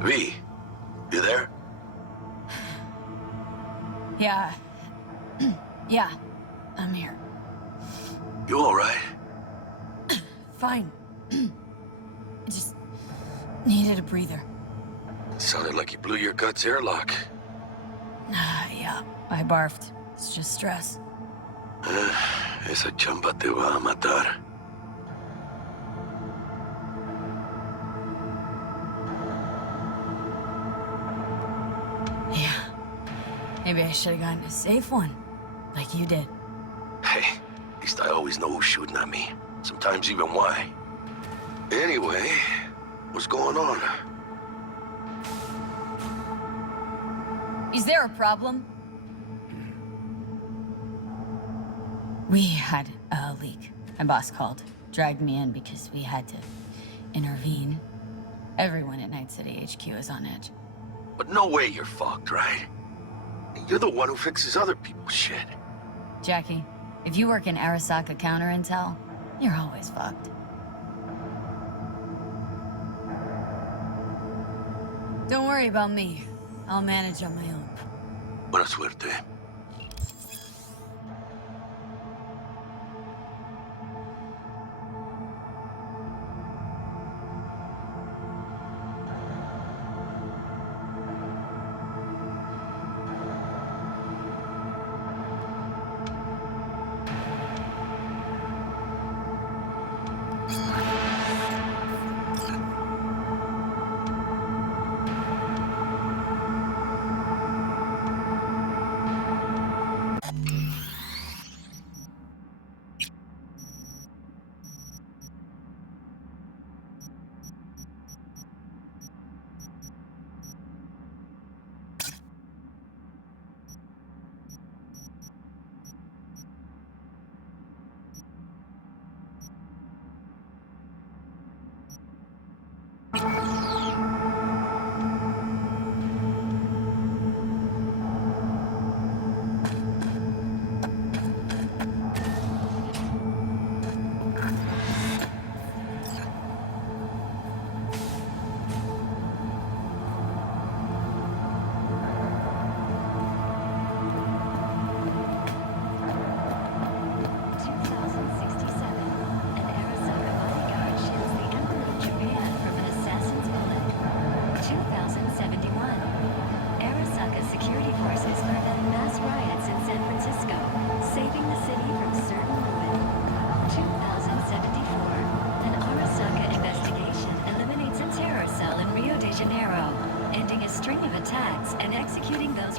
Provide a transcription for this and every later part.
V, you there? Yeah. Yeah, I'm here. You all right? Fine. Just needed a breather. Sounded like you blew your guts airlock. Yeah, I barfed. It's just stress. Esa chamba te va a matar. Yeah. Maybe I should have gotten a safe one, like you did. Hey, at least I always know who's shooting at me. Sometimes even why. Anyway, what's going on? Is there a problem? We had a leak. My boss called, dragged me in because we had to intervene. Everyone at Night-City HQ is on edge. But no way you're fucked, right? You're the one who fixes other people's shit. Jackie, if you work in Arasaka counterintel, you're always fucked. Don't worry about me. I'll manage on my own. Buena suerte.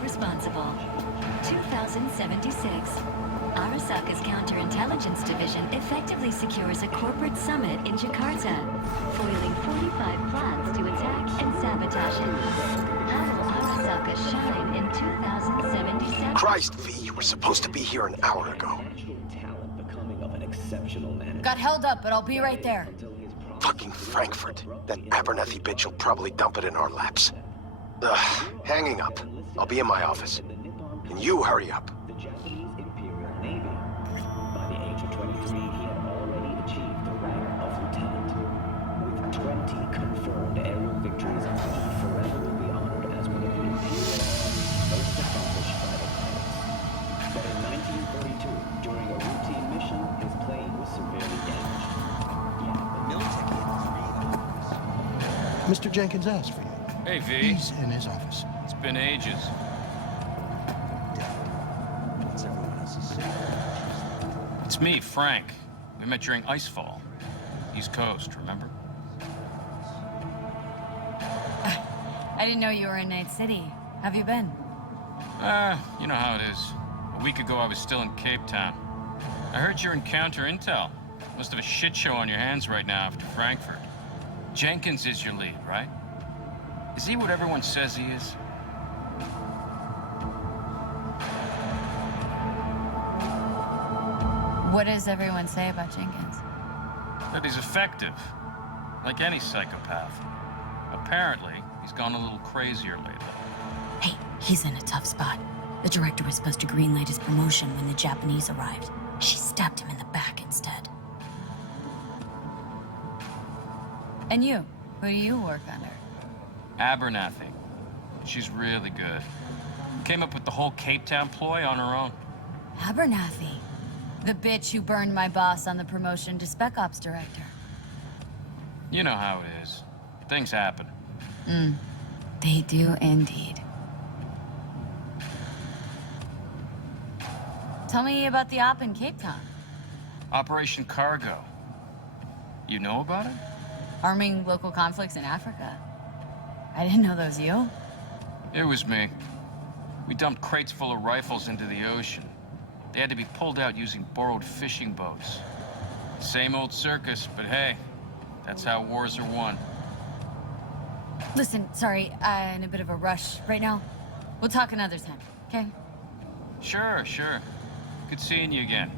responsible. 2076. Arasaka's counterintelligence division effectively secures a corporate summit in Jakarta, foiling 45 plans to attack and sabotage it. How will Arasaka shine in 2077? Christ, V, you were supposed to be here an hour ago. Got held up, but I'll be right there. Fucking Frankfurt. That Abernathy bitch will probably dump it in our laps. Ugh, hanging up. I'll be in my office. And you hurry up. The Japanese Imperial Navy. By the age of 23, he had already achieved the rank of lieutenant. With 20 confirmed aerial victories, he forever will be honored as one of the Imperial Army's most accomplished fighter pilots. But in 1942, during a routine mission, his plane was severely damaged. Mr. Jenkins asked for you. Hey, V. He's in his office. It's been ages. What's everyone else's say? It's me, Frank. We met during Icefall. East Coast, remember? I didn't know you were in Night-City. Have you been? You know how it is. A week ago, I was still in Cape Town. I heard you're in counter-intel. Must have a shit show on your hands right now after Frankfurt. Jenkins is your lead, right? Is he what everyone says he is? What does everyone say about Jenkins? That he's effective. Like any psychopath. A apparently, he's gone a little crazier lately. Hey, he's in a tough spot. The director was supposed to greenlight his promotion when the Japanese arrived. She stabbed him in the back instead. And you? Who do you work under? Abernathy. She's really good. Came up with the whole Cape Town ploy on her own. Abernathy. The bitch who burned my boss on the promotion to Spec Ops director. You know how it is. Things happen. They do indeed. Tell me about the op in Cape Town. Operation Cargo. You know about it? Arming local conflicts in Africa. I didn't know that was you. It was me. We dumped crates full of rifles into the ocean. They had to be pulled out using borrowed fishing boats. Same old circus, but hey, that's how wars are won. Listen, sorry, I'm in a bit of a rush right now. We'll talk another time, okay? Sure. Good seeing you again.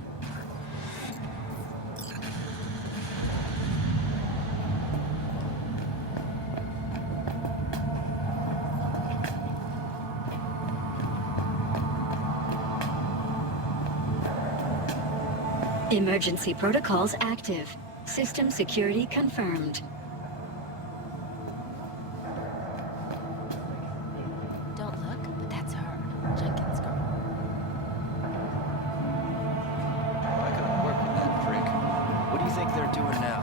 Emergency protocols active. System security confirmed. Don't look, but that's her. Jenkins' girl. I couldn't work with that prick. What do you think they're doing now?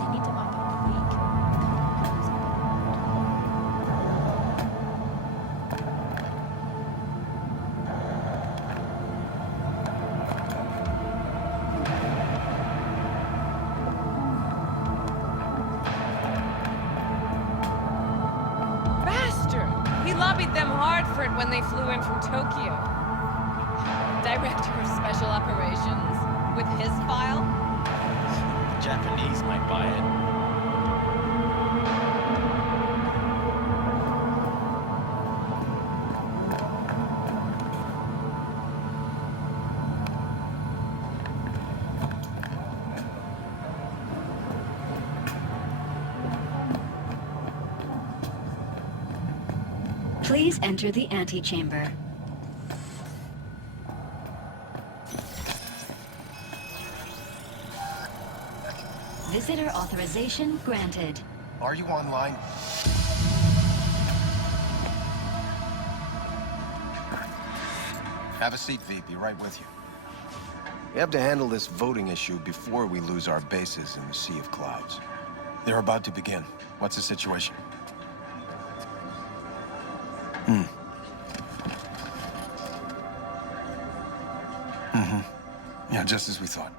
They need to mop up the leak. When they flew in from Tokyo. Director of Special Operations with his file? The Japanese might buy it. Please enter the antechamber. Visitor authorization granted. Are you online? Have a seat, V. Be right with you. We have to handle this voting issue before we lose our bases in the sea of clouds. They're about to begin. What's the situation? Yeah, just as we thought.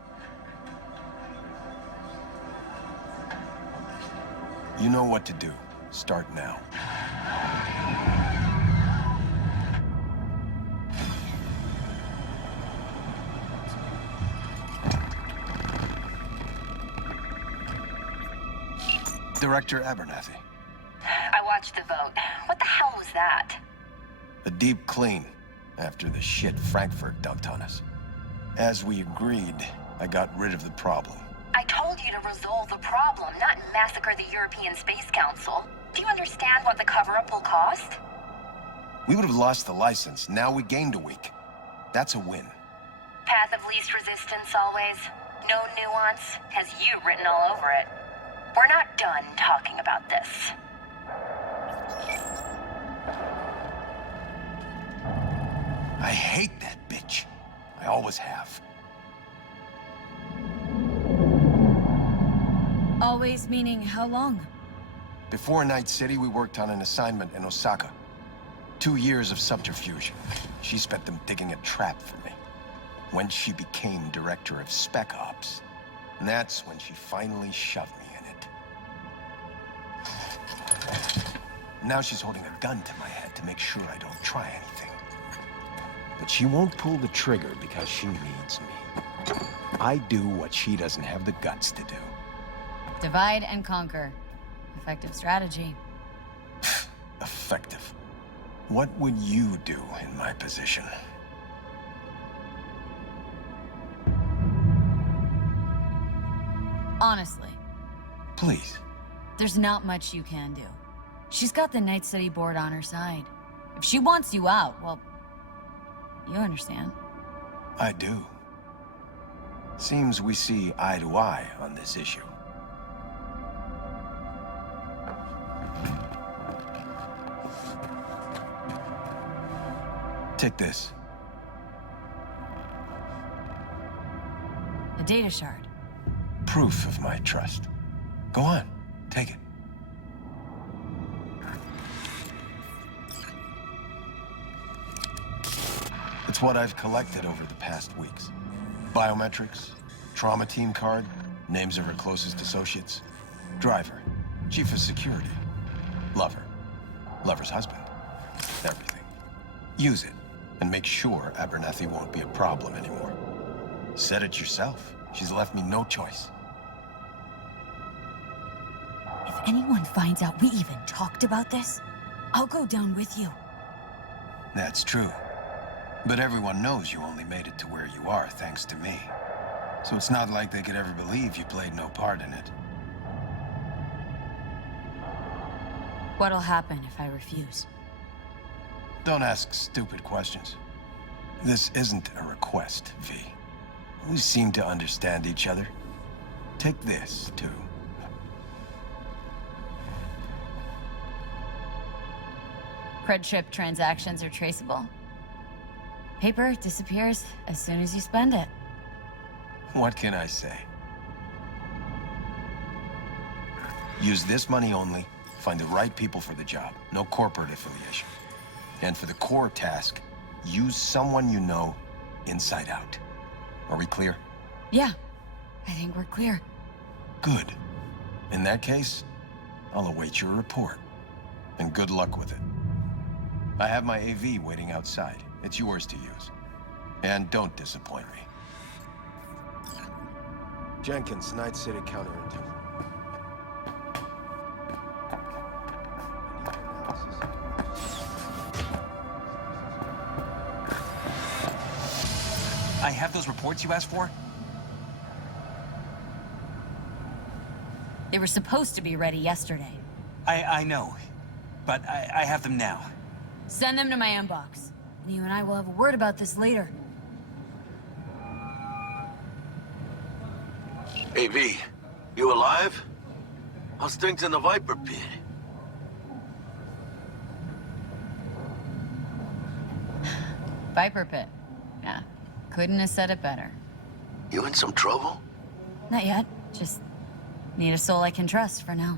You know what to do. Start now. Director Abernathy. I watched the vote. What the hell was that? A deep clean after the shit Frankfurt dumped on us. As we agreed, I got rid of the problem. I told you to resolve the problem, not massacre the European Space Council. Do you understand what the cover-up will cost? We would have lost the license. Now we gained a week. That's a win. Path of least resistance always. No nuance. Has you written all over it. We're not done talking about this. I hate that bitch. I always have. Always meaning how long? Before Night-City, we worked on an assignment in Osaka. 2 years of subterfuge. She spent them digging a trap for me. When she became director of Spec Ops, and that's when she finally shoved me in it. Now she's holding a gun to my head to make sure I don't try anything. But she won't pull the trigger because she needs me. I do what she doesn't have the guts to do. Divide and conquer. Effective strategy. Effective. What would you do in my position? Honestly, Please. there's not much you can do. She's got the Night-City board on her side. If she wants you out, well, you understand. I do. Seems we see eye to eye on this issue. Take this. A data shard. Proof of my trust. Go on, take it. It's what I've collected over the past weeks. Biometrics, trauma team card, names of her closest associates, driver, chief of security, lover, lover's husband, everything. Use it, and make sure Abernathy won't be a problem anymore. Said it yourself. She's left me no choice. If anyone finds out we even talked about this, I'll go down with you. That's true. But everyone knows you only made it to where you are thanks to me. So it's not like they could ever believe you played no part in it. What'll happen if I refuse? Don't ask stupid questions. This isn't a request, V. We seem to understand each other. Take this, too. Cred chip transactions are traceable. Paper disappears as soon as you spend it. What can I say? Use this money only, find the right people for the job, no corporate affiliation. And for the core task, use someone you know inside out. Are we clear? Yeah, I think we're clear. Good. In that case, I'll await your report. And good luck with it. I have my AV waiting outside. It's yours to use. And don't disappoint me. Jenkins, Night-City counterintel. I have those reports you asked for? They were supposed to be ready yesterday. I know, but I have them now. Send them to my inbox. You and I will have a word about this later. Hey, V, you alive? How's things in the Viper pit? Viper pit. Yeah, couldn't have said it better. You in some trouble? Not yet. Just need a soul I can trust for now.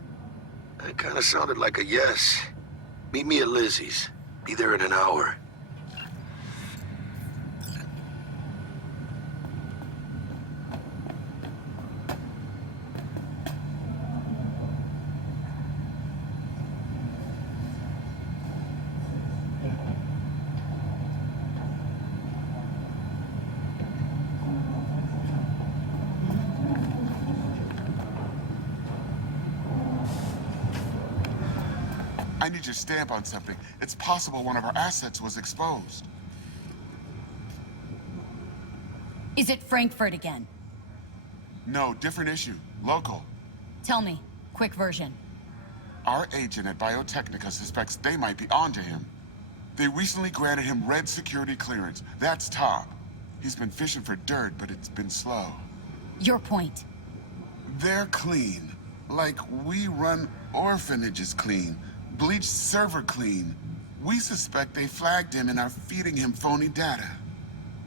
That kind of sounded like a yes. Meet me at Lizzie's. Be there in an hour. I need your stamp on something. It's possible one of our assets was exposed. Is it Frankfurt again? No, different issue. Local. Tell me. Quick version. Our agent at Biotechnica suspects they might be onto him. They recently granted him red security clearance. That's top. He's been fishing for dirt, but it's been slow. Your point. They're clean. Like we run orphanages clean. Bleached server clean. We suspect they flagged him and are feeding him phony data.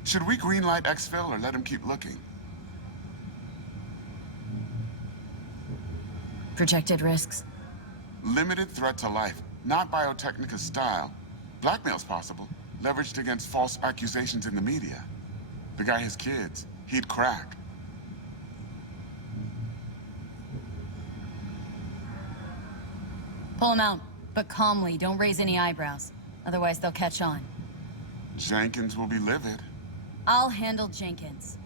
Should we greenlight exfil or let him keep looking? Projected risks. Limited threat to life, not Biotechnica's style. Blackmail's possible, leveraged against false accusations in the media. The guy has kids. He'd crack. Pull him out, but calmly. Don't raise any eyebrows. Otherwise, they'll catch on. Jenkins will be livid. I'll handle Jenkins.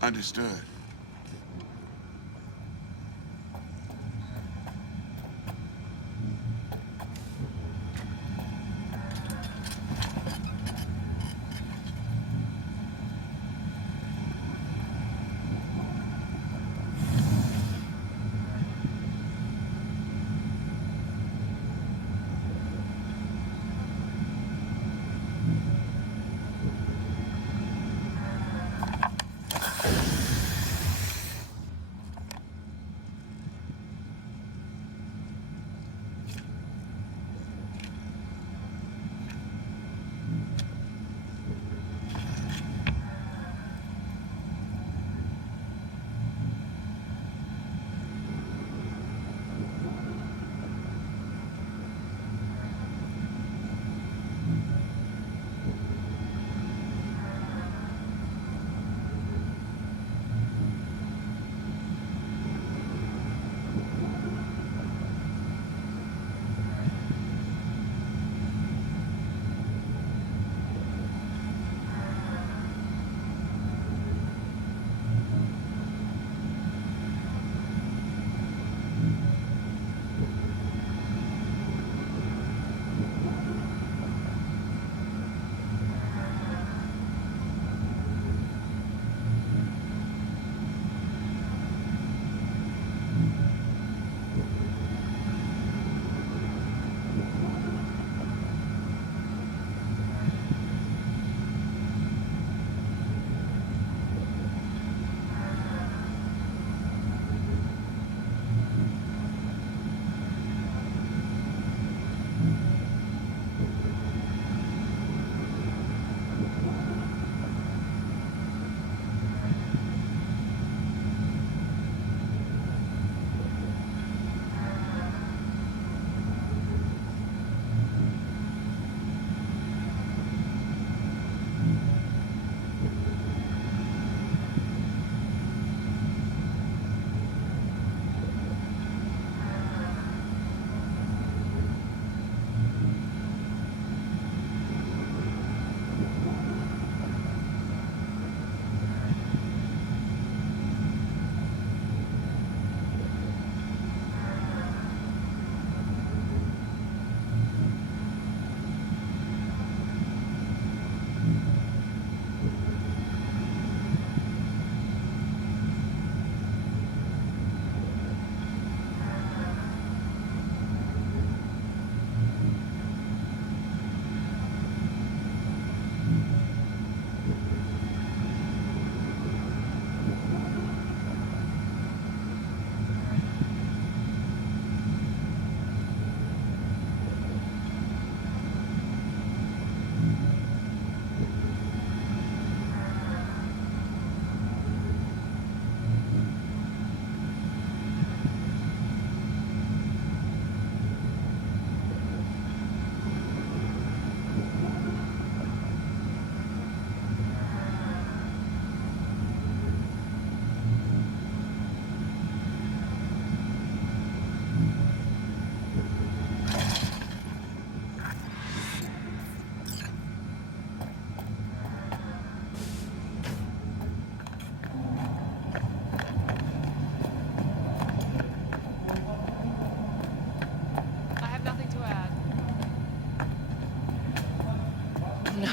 Understood.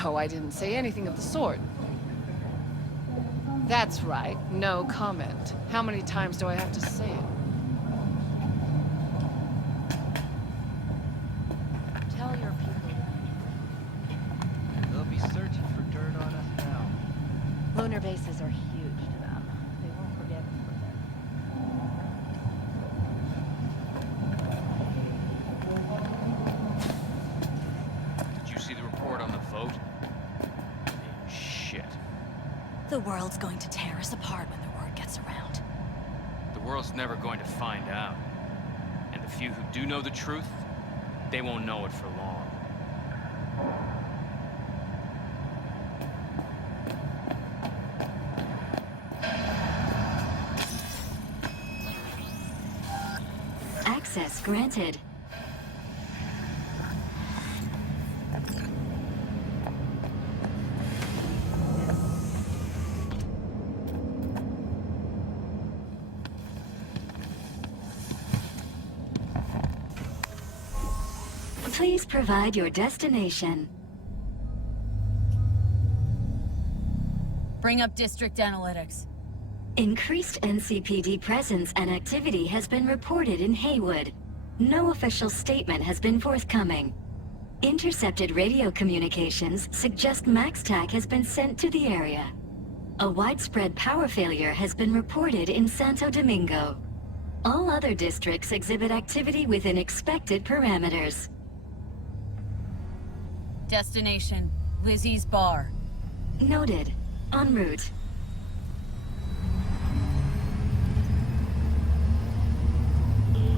No, I didn't say anything of the sort. That's right, no comment. How many times do I have to say it? Tell your people. They'll be searching for dirt on us now. Lunar bases are huge to them. They won't forget us for this. Did you see the report on the vote? Shit. The world's going to tear us apart when the word gets around. The world's never going to find out. And the few who do know the truth, they won't know it for long. Access granted. Please provide your destination. Bring up district analytics. Increased NCPD presence and activity has been reported in Haywood. No official statement has been forthcoming. Intercepted radio communications suggest MaxTac has been sent to the area. A widespread power failure has been reported in Santo Domingo. All other districts exhibit activity within expected parameters. Destination, Lizzie's Bar. Noted. En route.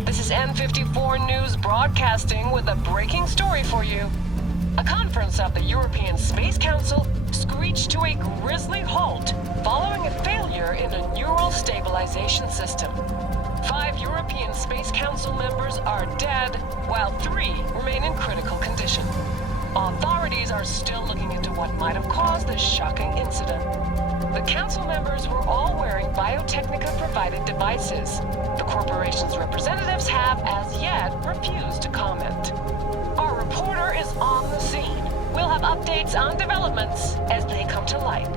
This is N54 News broadcasting with a breaking story for you. A conference of the European Space Council screeched to a grisly halt following a failure in a neural stabilization system. 5 European Space Council members are dead, while 3 remain in critical condition. Authorities are still looking into what might have caused this shocking incident. The council members were all wearing Biotechnica-provided devices. The corporation's representatives have, as yet, refused to comment. Our reporter is on the scene. We'll have updates on developments as they come to light.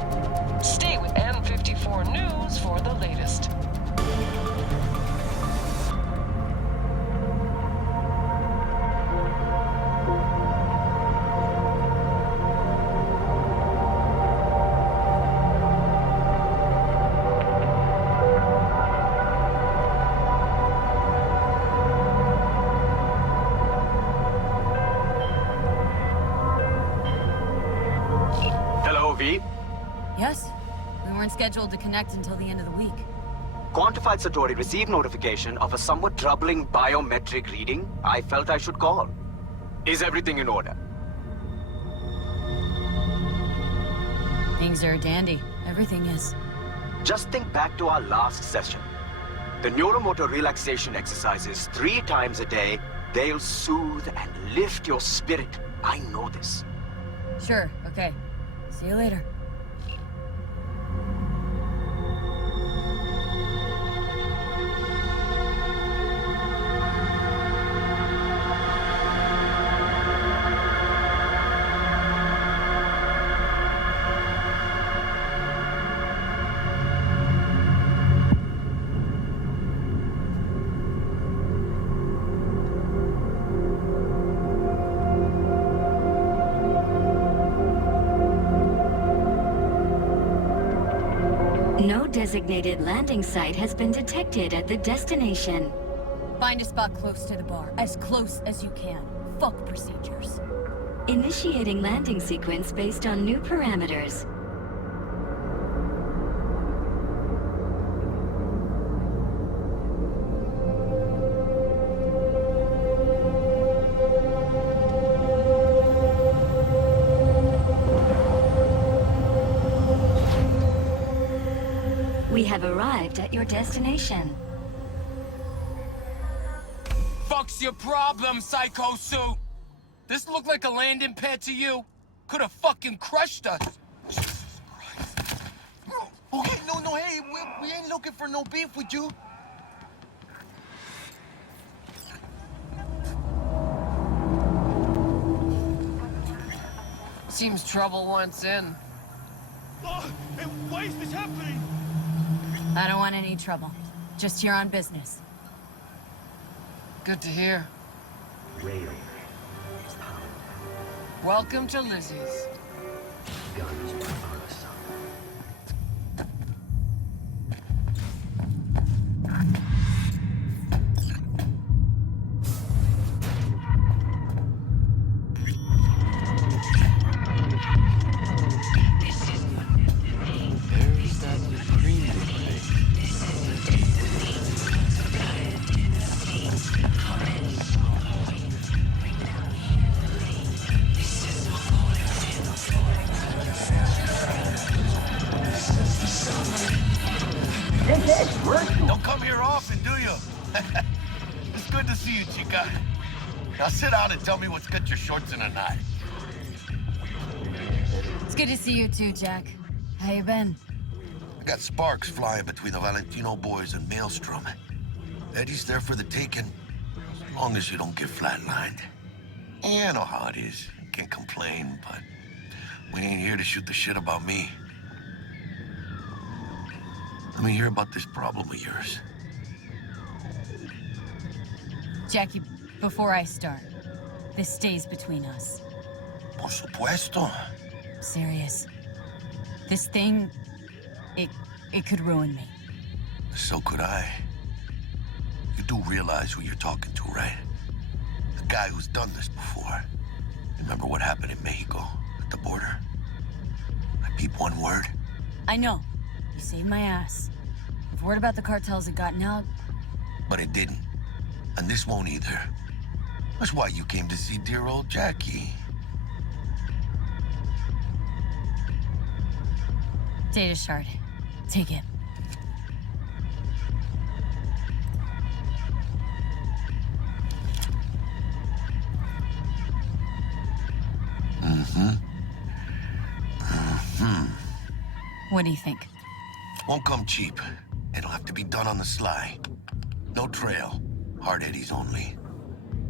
Stay with N54 News for the latest. Yes? We weren't scheduled to connect until the end of the week. Quantified Satori received notification of a somewhat troubling biometric reading. I felt I should call. Is everything in order? Things are dandy. Everything is. Just think back to our last session. The neuromotor relaxation exercises 3 times a day, they'll soothe and lift your spirit. I know this. Sure, okay. See you later. No designated landing site has been detected at the destination. Find a spot close to the bar. As close as you can. Fuck procedures. Initiating landing sequence based on new parameters. We have arrived at your destination. Fuck's your problem, Psycho Suit? This look like a landing pad to you? Could have fucking crushed us. Jesus Christ. Okay, no, hey, we ain't looking for no beef with you. Seems trouble wants in. Oh, and why is this happening? I don't want any trouble. Just here on business. Good to hear. Rail. Welcome to Lizzie's. Guns are Arasaka. Don't come here often, do you? It's good to see you, chica. Now sit down and tell me what's got your shorts in a knot. It's good to see you too, Jack. How you been? I got sparks flying between the Valentino boys and Maelstrom. Eddie's there for the taking, as long as you don't get flatlined. Yeah, I know how it is. Can't complain, but we ain't here to shoot the shit about me. Let me hear about this problem of yours. Jackie, before I start, this stays between us. Por supuesto. Serious. This thing, it could ruin me. So could I. You do realize who you're talking to, right? The guy who's done this before. Remember what happened in Mexico, at the border? I peep one word. I know. You saved my ass. If word about the cartels had gotten out... But it didn't. And this won't either. That's why you came to see dear old Jackie. Data shard. Take it. What do you think? Won't come cheap. It'll have to be done on the sly. No trail. Hard eddies only.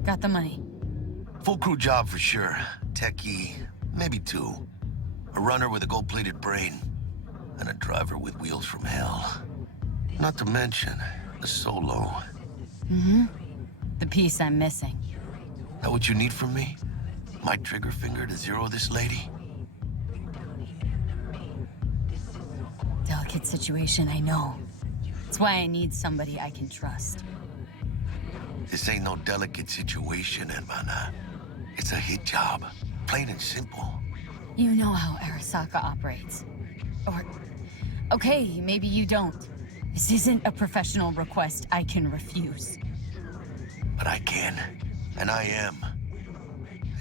Got the money. Full crew job for sure. Techie, maybe two. A runner with a gold-plated brain. And a driver with wheels from hell. Not to mention, a solo. Mm-hmm. The piece I'm missing. That what you need from me? My trigger finger to zero this lady? Delicate situation, I know. That's why I need somebody I can trust. This ain't no delicate situation, hermana. It's a hit job. Plain and simple. You know how Arasaka operates. Or... okay, maybe you don't. This isn't a professional request I can refuse. But I can. And I am.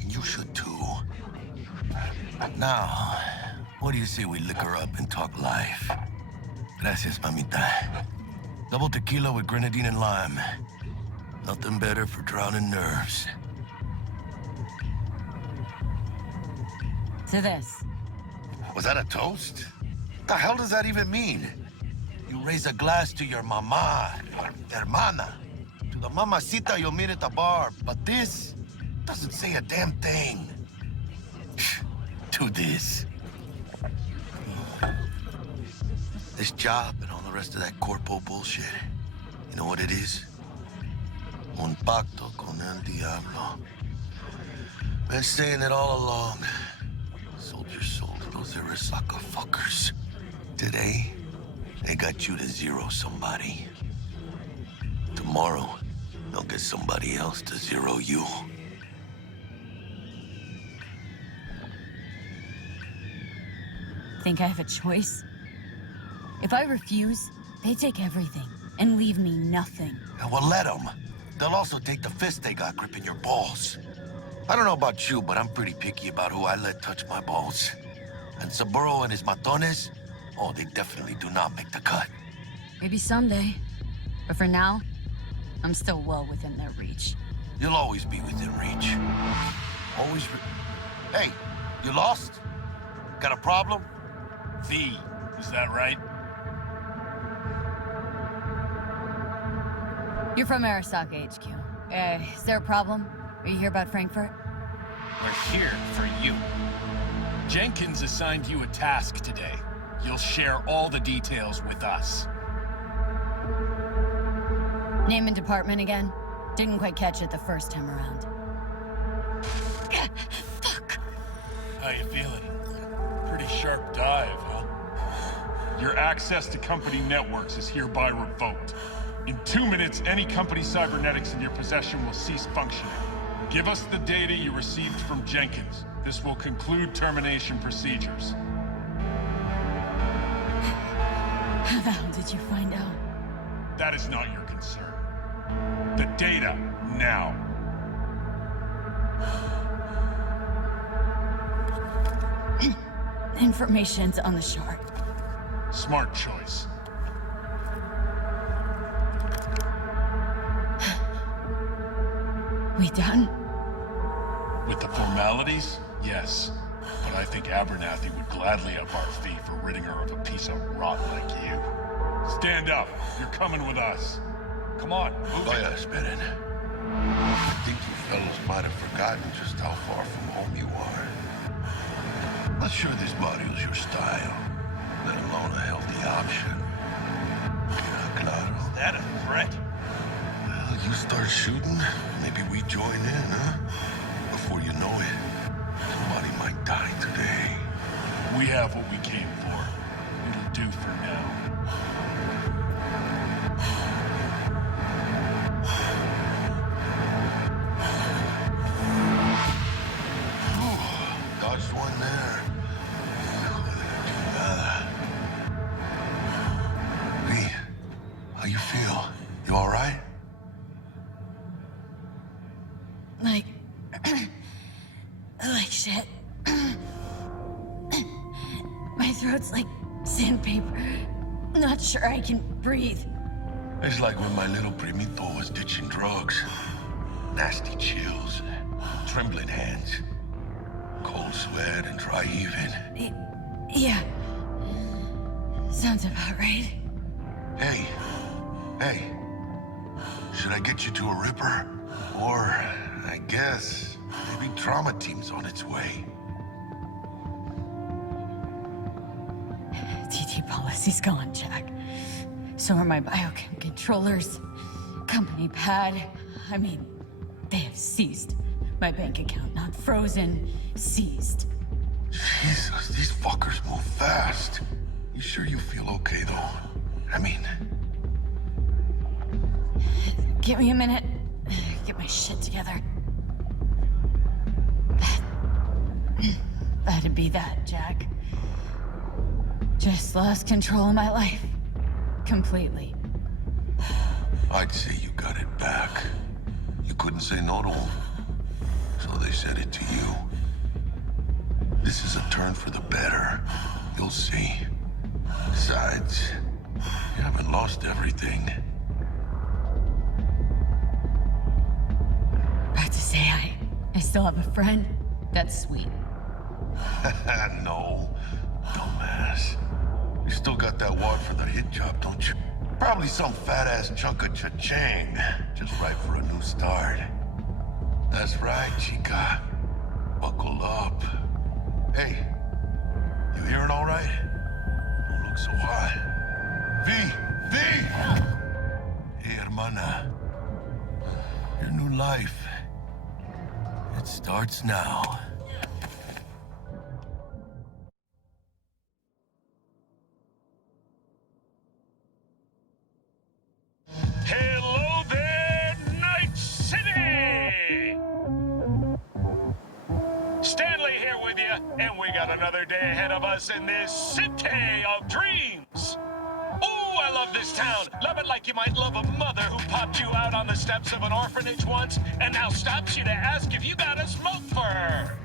And you should too. Now, what do you say we liquor up and talk life? Gracias, mamita. Double tequila with grenadine and lime. Nothing better for drowning nerves. To this. Was that a toast? What the hell does that even mean? You raise a glass to your mama, hermana, to the mamacita you'll meet at the bar, but this doesn't say a damn thing. Do this. This job and all the rest of that corpo bullshit, you know what it is? Un pacto con el diablo. Been saying it all along. Sold your soul to those Arasaka fuckers. Today, they got you to zero somebody. Tomorrow, they'll get somebody else to zero you. Think I have a choice? If I refuse, they take everything and leave me nothing. And well, let them. They'll also take the fist they got gripping your balls. I don't know about you, but I'm pretty picky about who I let touch my balls. And Saburo and his matones, oh, they definitely do not make the cut. Maybe someday. But for now, I'm still well within their reach. You'll always be within reach. Always Hey, you lost? Got a problem? V, is that right? You're from Arasaka HQ. Is there a problem? Are you here about Frankfurt? We're here for you. Jenkins assigned you a task today. You'll share all the details with us. Name and department again? Didn't quite catch it the first time around. Fuck. How you feeling? Pretty sharp dive, huh? Your access to company networks is hereby revoked. In 2 minutes, any company cybernetics in your possession will cease functioning. Give us the data you received from Jenkins. This will conclude termination procedures. How the hell did you find out? That is not your concern. The data, now. Information's on the shard. Smart choice. We done? With the formalities, yes. But I think Abernathy would gladly up our fee for ridding her of a piece of rot like you. Stand up. You're coming with us. Come on, move it. Vaya, esperen. I think you fellows might have forgotten just how far from home you are. Not sure this barrio's your style, let alone a healthy option. Yeah, claro. Is that a threat? Well, you start shooting, maybe we join in, huh? Before you know it, somebody might die today. We have what we came for. It'll do for now. Dodged one there. Lee, how you feel? You all right? Like shit. My throat's like sandpaper. Not sure I can breathe. It's like when my little primito was ditching drugs. Nasty chills, trembling hands, cold sweat and dry heaving. Yeah. Sounds about right. Hey. Should I get you to a Ripper? Or, I guess, maybe trauma team's on its way. TT policy's gone, Jack. So are my biochem controllers, company pad. I mean, they have seized my bank account, not frozen, seized. Jesus, these fuckers move fast. You sure you feel okay, though? I mean... Give me a minute. Get my shit together. That'd be that, Jack. Just lost control of my life. Completely. I'd say you got it back. You couldn't say no to them. So they said it to you. This is a turn for the better. You'll see. Besides, you haven't lost everything. About to say I still have a friend? That's sweet. No, dumbass. You still got that wad for the hit job, don't you? Probably some fat-ass chunk of cha-ching. Just right for a new start. That's right, chica. Buckle up. Hey, you hearing all right? Don't look so hot. V! Hey, hermana. Your new life. It starts now. Hello there, Night-City! Stanley here with you, and we got another day ahead of us in this city of dreams. Ooh, I love this town. Love it like you might love a mother who popped you out on the steps of an orphanage once and now stops you to ask if you got a smoke for her.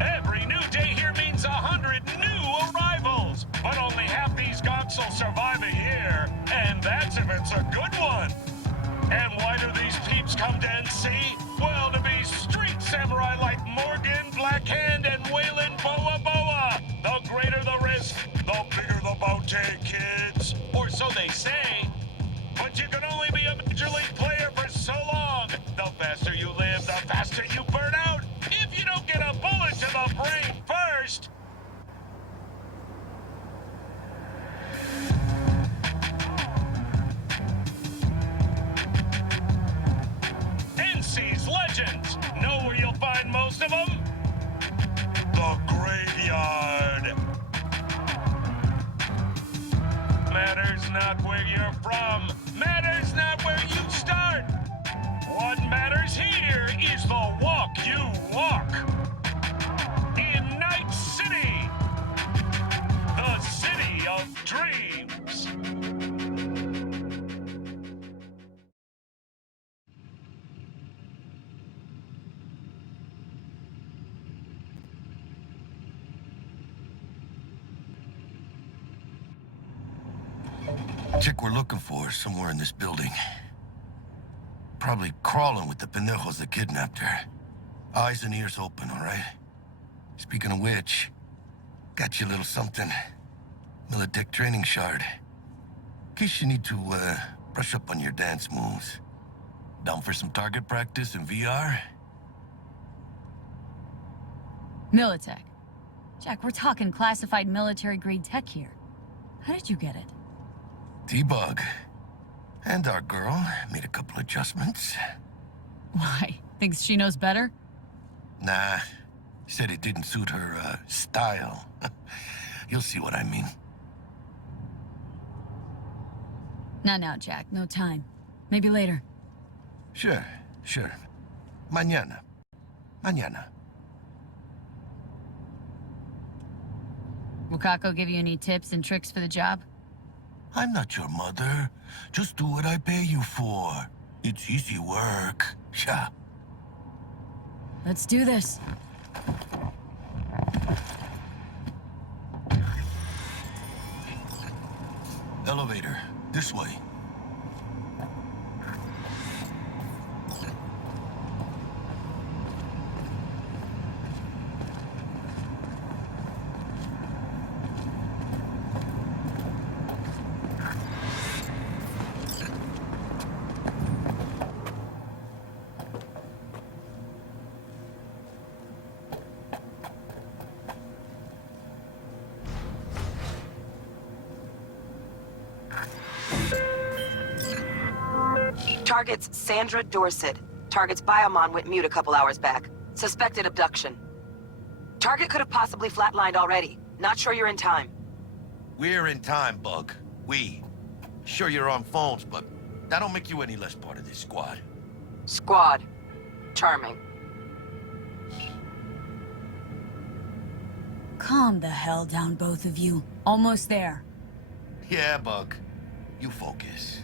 Every new day here means 100 new arrivals, but only half these gonks will survive a year, and that's if it's a good one. And why do these peeps come to NC? Well, to be street samurai like Morgan, Blackhand, and Waylon Boa Boa. The greater the risk, the bigger the bounty, kids. Or so they say. But you can only be a Major League player for so long. The faster you live, the faster you burn out. If you don't get a bullet to you're from matters not where you start. What matters here is the walk you walk. In Найт-Сити, the city of dreams. Chick we're looking for is somewhere in this building. Probably crawling with the pendejos that kidnapped her. Eyes and ears open, all right? Speaking of which, got you a little something. Militech training shard. In case you need to, brush up on your dance moves. Down for some target practice in VR? Militech. Jack, we're talking classified military-grade tech here. How did you get it? T-Bug. And our girl made a couple adjustments. Why? Thinks she knows better? Nah. Said it didn't suit her, style. You'll see what I mean. Not now, Jack. No time. Maybe later. Sure. Mañana. Wakako give you any tips and tricks for the job? I'm not your mother. Just do what I pay you for. It's easy work. Yeah. Let's do this. Elevator. This way. Target's Sandra Dorset. Target's biomon went mute a couple hours back. Suspected abduction. Target could have possibly flatlined already. Not sure you're in time. We're in time, Bug. We. Sure you're on phones, but that don't make you any less part of this squad. Squad. Charming. Calm the hell down, both of you. Almost there. Yeah, Bug. You focus.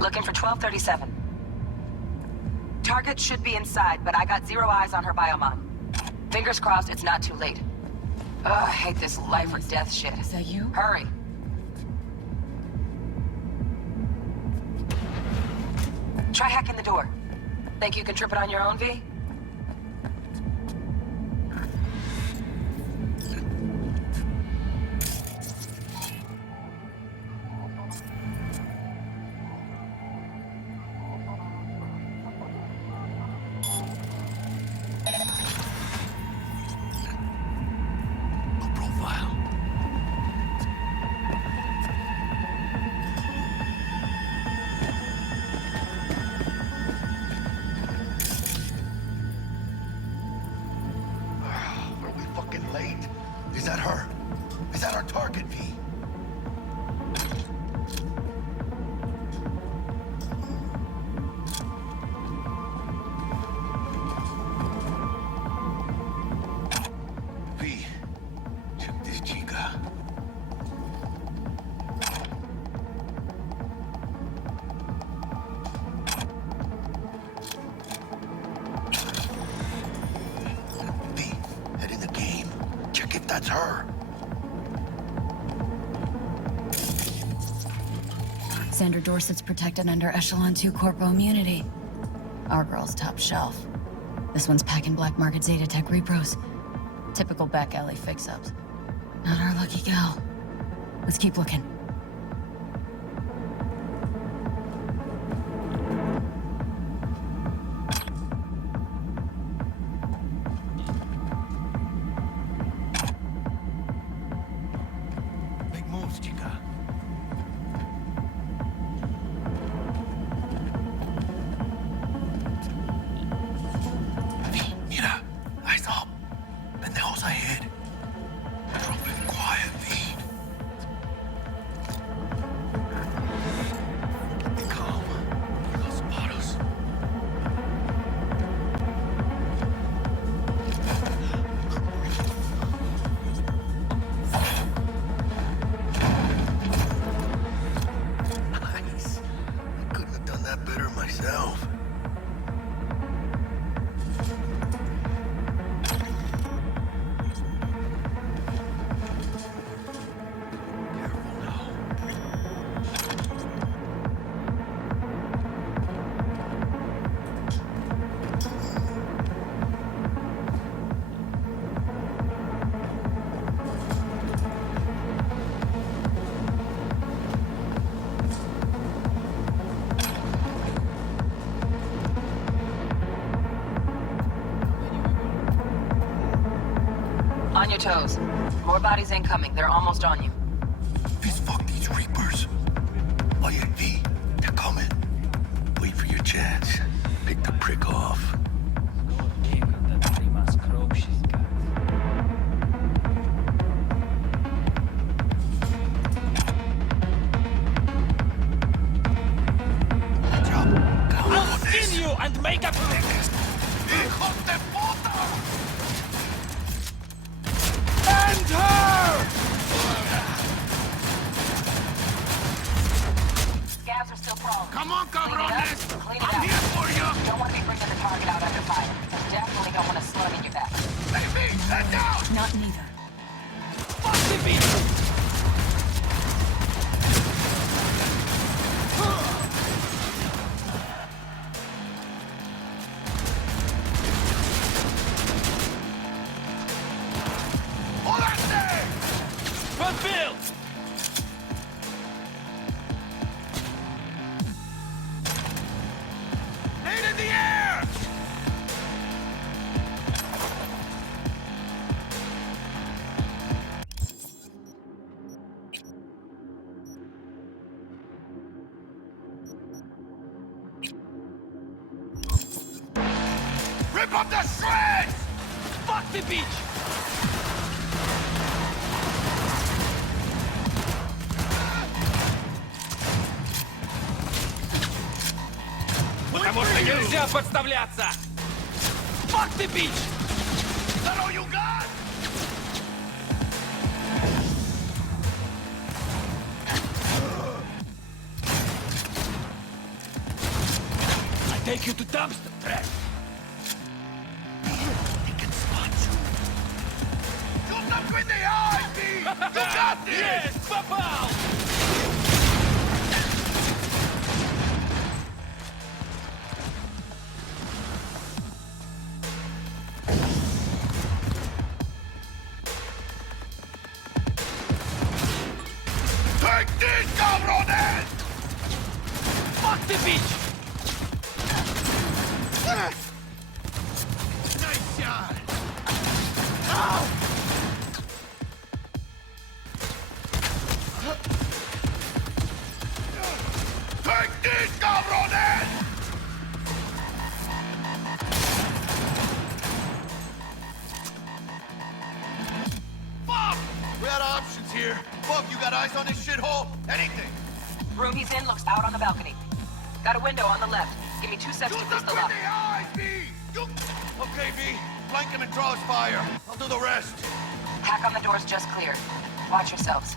Looking for 1237. Target should be inside, but I got zero eyes on her biomon. Fingers crossed it's not too late. Ugh, I hate this life or death shit. Is that you? Hurry. Try hacking the door. Think you can trip it on your own, V? Is that her? Is that our target, V? V, check this chica. V, head in the game. Check if that's her. Sandra Dorset's protected under Echelon 2 Corpo immunity. Our girl's top shelf. This one's packing black market Zeta Tech repros. Typical back alley fix-ups. Not our lucky gal. Let's keep looking. myself. On your toes. More bodies incoming. They're almost on you. Fist fuck these Reapers. Oh yeah, V, they're coming. Wait for your chance. Pick the prick off. I'll skin you and make a pick! Hijos de puta! End her! Scavs are still prone. Come on, cabrones! Clean it I'm up. here for you! You don't want to be bringing the target out under fire. And definitely don't want to slug in your back. Hey, V, head down! Not neither. Fuck the beat! Hold that thing! Fulfilled! Eight in the air! Rip up the shreds! Fuck the beach! Потому что нельзя подставляться! Fuck the beach! Is that all you got? I take you to dumpster trash! He can spot you. Shoot them in the eye, V! You got this! Yes, попал! Take this, cabrones! Fuck the beach! Nice shot! Ow! Take this, cabrones! Fuck! We had options here. Fuck, you got eyes on this shithole? Anything? Room he's in looks out on the balcony. Got a window on the left. Give me 2 seconds to Shoot pistol them up. in the eyes, V! Okay, V. Flank him and draw his fire. I'll do the rest. Hack on the doors just cleared. Watch yourselves.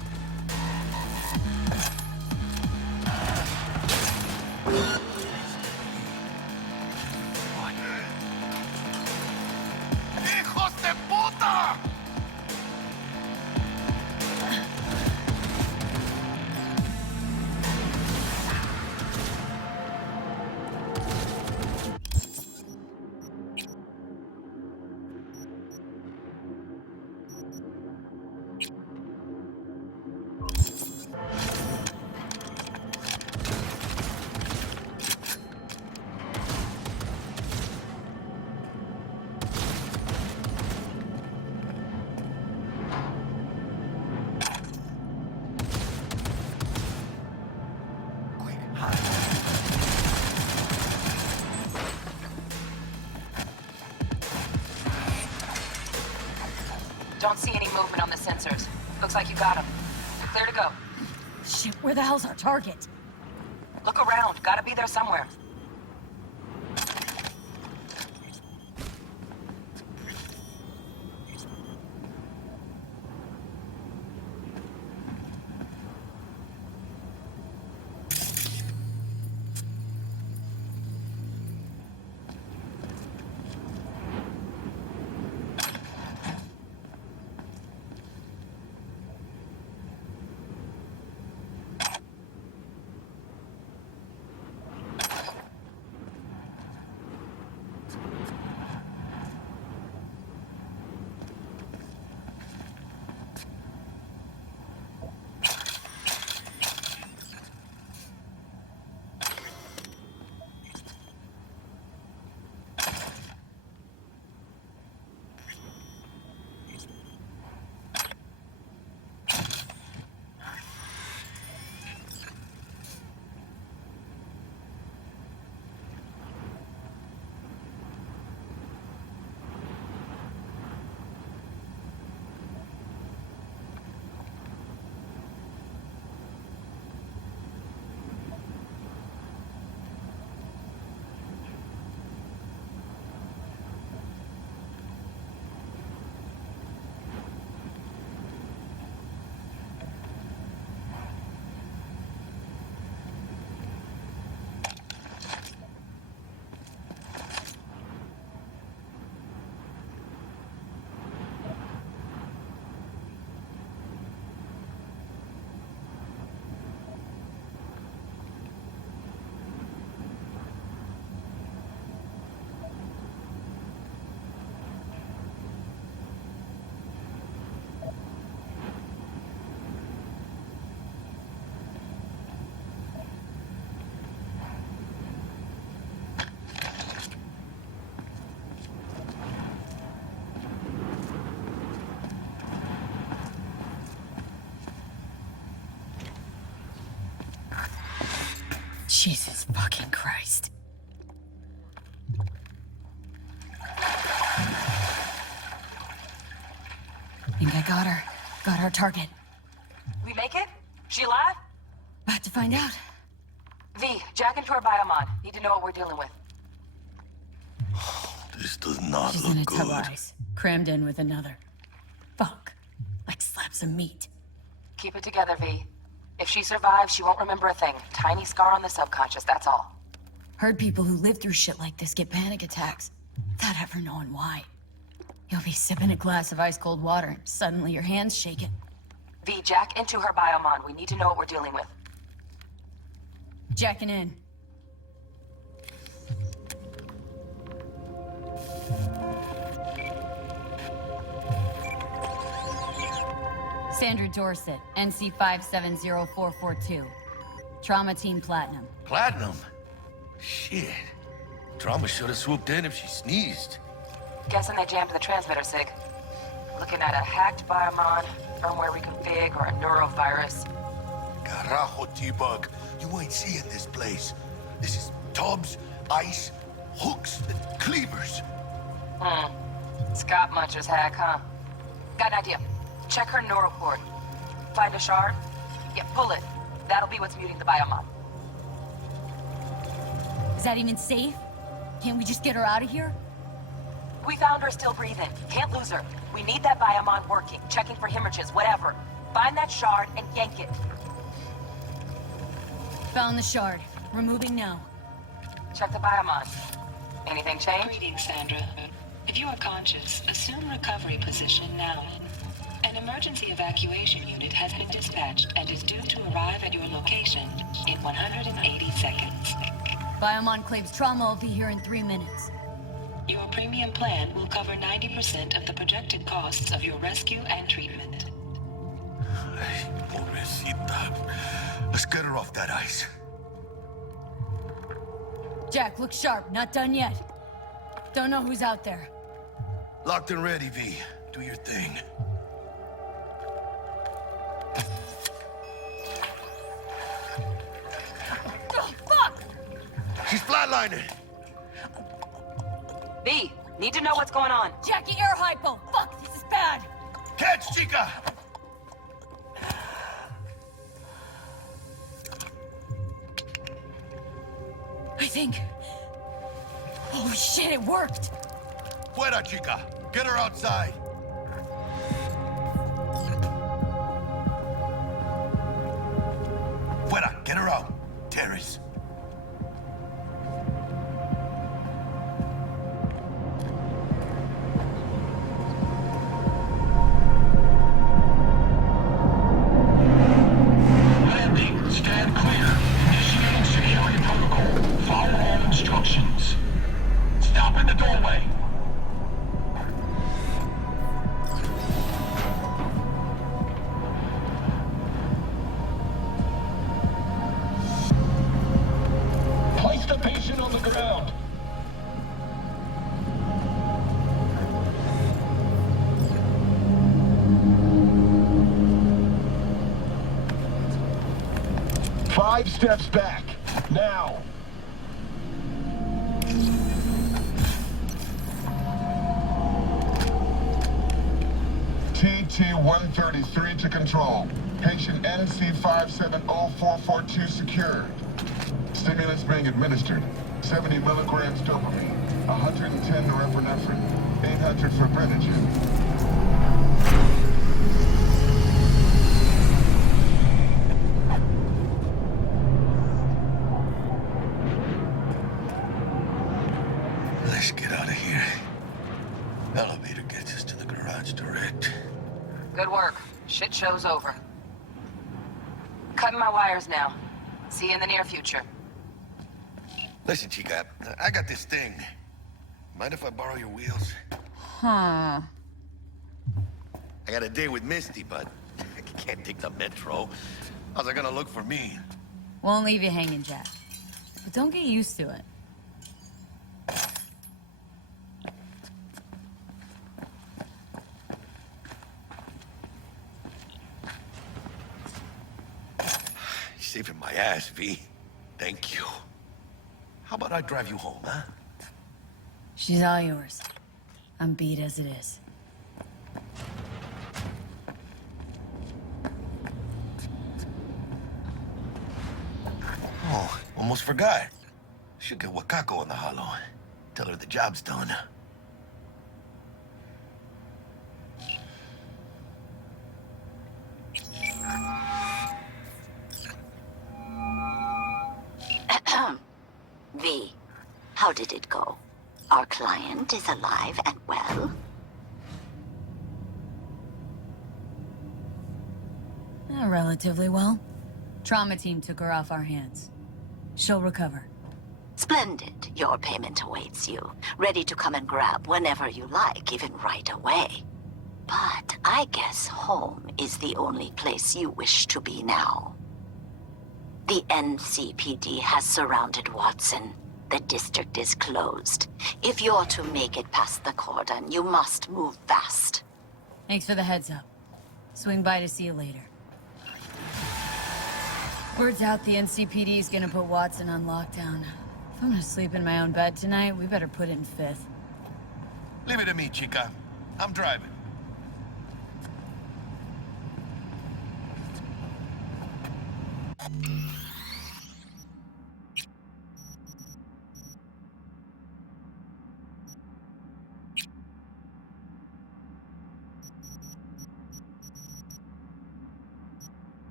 ¡Hijos de puta! Don't see any movement on the sensors. Looks like you got him. Clear to go. Shit, where the hell's our target? Look around. Gotta be there somewhere. Jesus fucking Christ. Think I got her. Got our target. We make it? She alive? About to find out. V, jack into her biomod. Need to know what we're dealing with. This does not She's look in a good. tub of ice, crammed in with another. Fuck. Like slabs of meat. Keep it together, V. If she survives, she won't remember a thing. Tiny scar on the subconscious, that's all. Heard people who live through shit like this get panic attacks. Without ever knowing why. You'll be sipping a glass of ice-cold water, and suddenly your hand's shaking. V, jack into her biomon. We need to know what we're dealing with. Jacking in. Sandra Dorset, NC 570442. Trauma Team Platinum. Platinum? Shit. Trauma should have swooped in if she sneezed. Guessing they jammed the transmitter, Sig. Looking at a hacked biomon, firmware reconfig, or a neurovirus. Carajo, T-Bug. You ain't seeing this place. This is tubs, ice, hooks, and cleavers. Scott Muncher's hack, huh? Got an idea. Check her neural cord. Find a shard? Yeah, pull it. That'll be what's muting the biomon. Is that even safe? Can't we just get her out of here? We found her still breathing. Can't lose her. We need that biomon working, checking for hemorrhages, whatever. Find that shard and yank it. Found the shard. We're moving now. Check the biomon. Anything change? Greetings, Sandra. If you are conscious, assume recovery position now. An emergency evacuation unit has been dispatched and is due to arrive at your location in 180 seconds. Biomon claims trauma will be here in 3 minutes. Your premium plan will cover 90% of the projected costs of your rescue and treatment. Pobrecita. Let's get her off that ice. Jack, look sharp. Not done yet. Don't know who's out there. Locked and ready, V. Do your thing. Oh, fuck! She's flatlining. V, need to know what's going on. Jackie, air hypo! Fuck, this is bad! Catch, chica! I think... Oh shit, it worked! Fuera, chica! Get her outside! Fuera, get her out! Terrace. Landing, stand clear. Initiating security protocol. Follow all instructions. Stop in the doorway. Place the patient on the ground. Five steps back. Now. TT-133 to control. Patient NC570442 secured. Stimulants being administered. 70 milligrams dopamine, 110 norepinephrine, 800 fibrinogen. Let's get out of here. Elevator gets us to the garage direct. Good work. Shit show's over. Cutting my wires now. See you in the near future. Listen, chica, I got this thing. Mind if I borrow your wheels? Huh. I got a date with Misty, but I can't take the metro. How's it gonna look for me? Won't leave you hanging, Jack. But don't get used to it. You're saving my ass, V. Thank you. How about I drive you home, huh? She's all yours. I'm beat as it is. Oh, almost forgot. Should get Wakako on the holo. Tell her the job's done. V, how did it go? Our client is alive and well? Relatively well. Trauma team took her off our hands. She'll recover. Splendid. Your payment awaits you. Ready to come and grab whenever you like, even right away. But I guess home is the only place you wish to be now. The NCPD has surrounded Watson. The district is closed. If you're to make it past the cordon, you must move fast. Thanks for the heads up. Swing by to see you later. Word's out the NCPD's gonna put Watson on lockdown. If I'm gonna sleep in my own bed tonight, we better put it in 5th. Leave it to me, chica. I'm driving.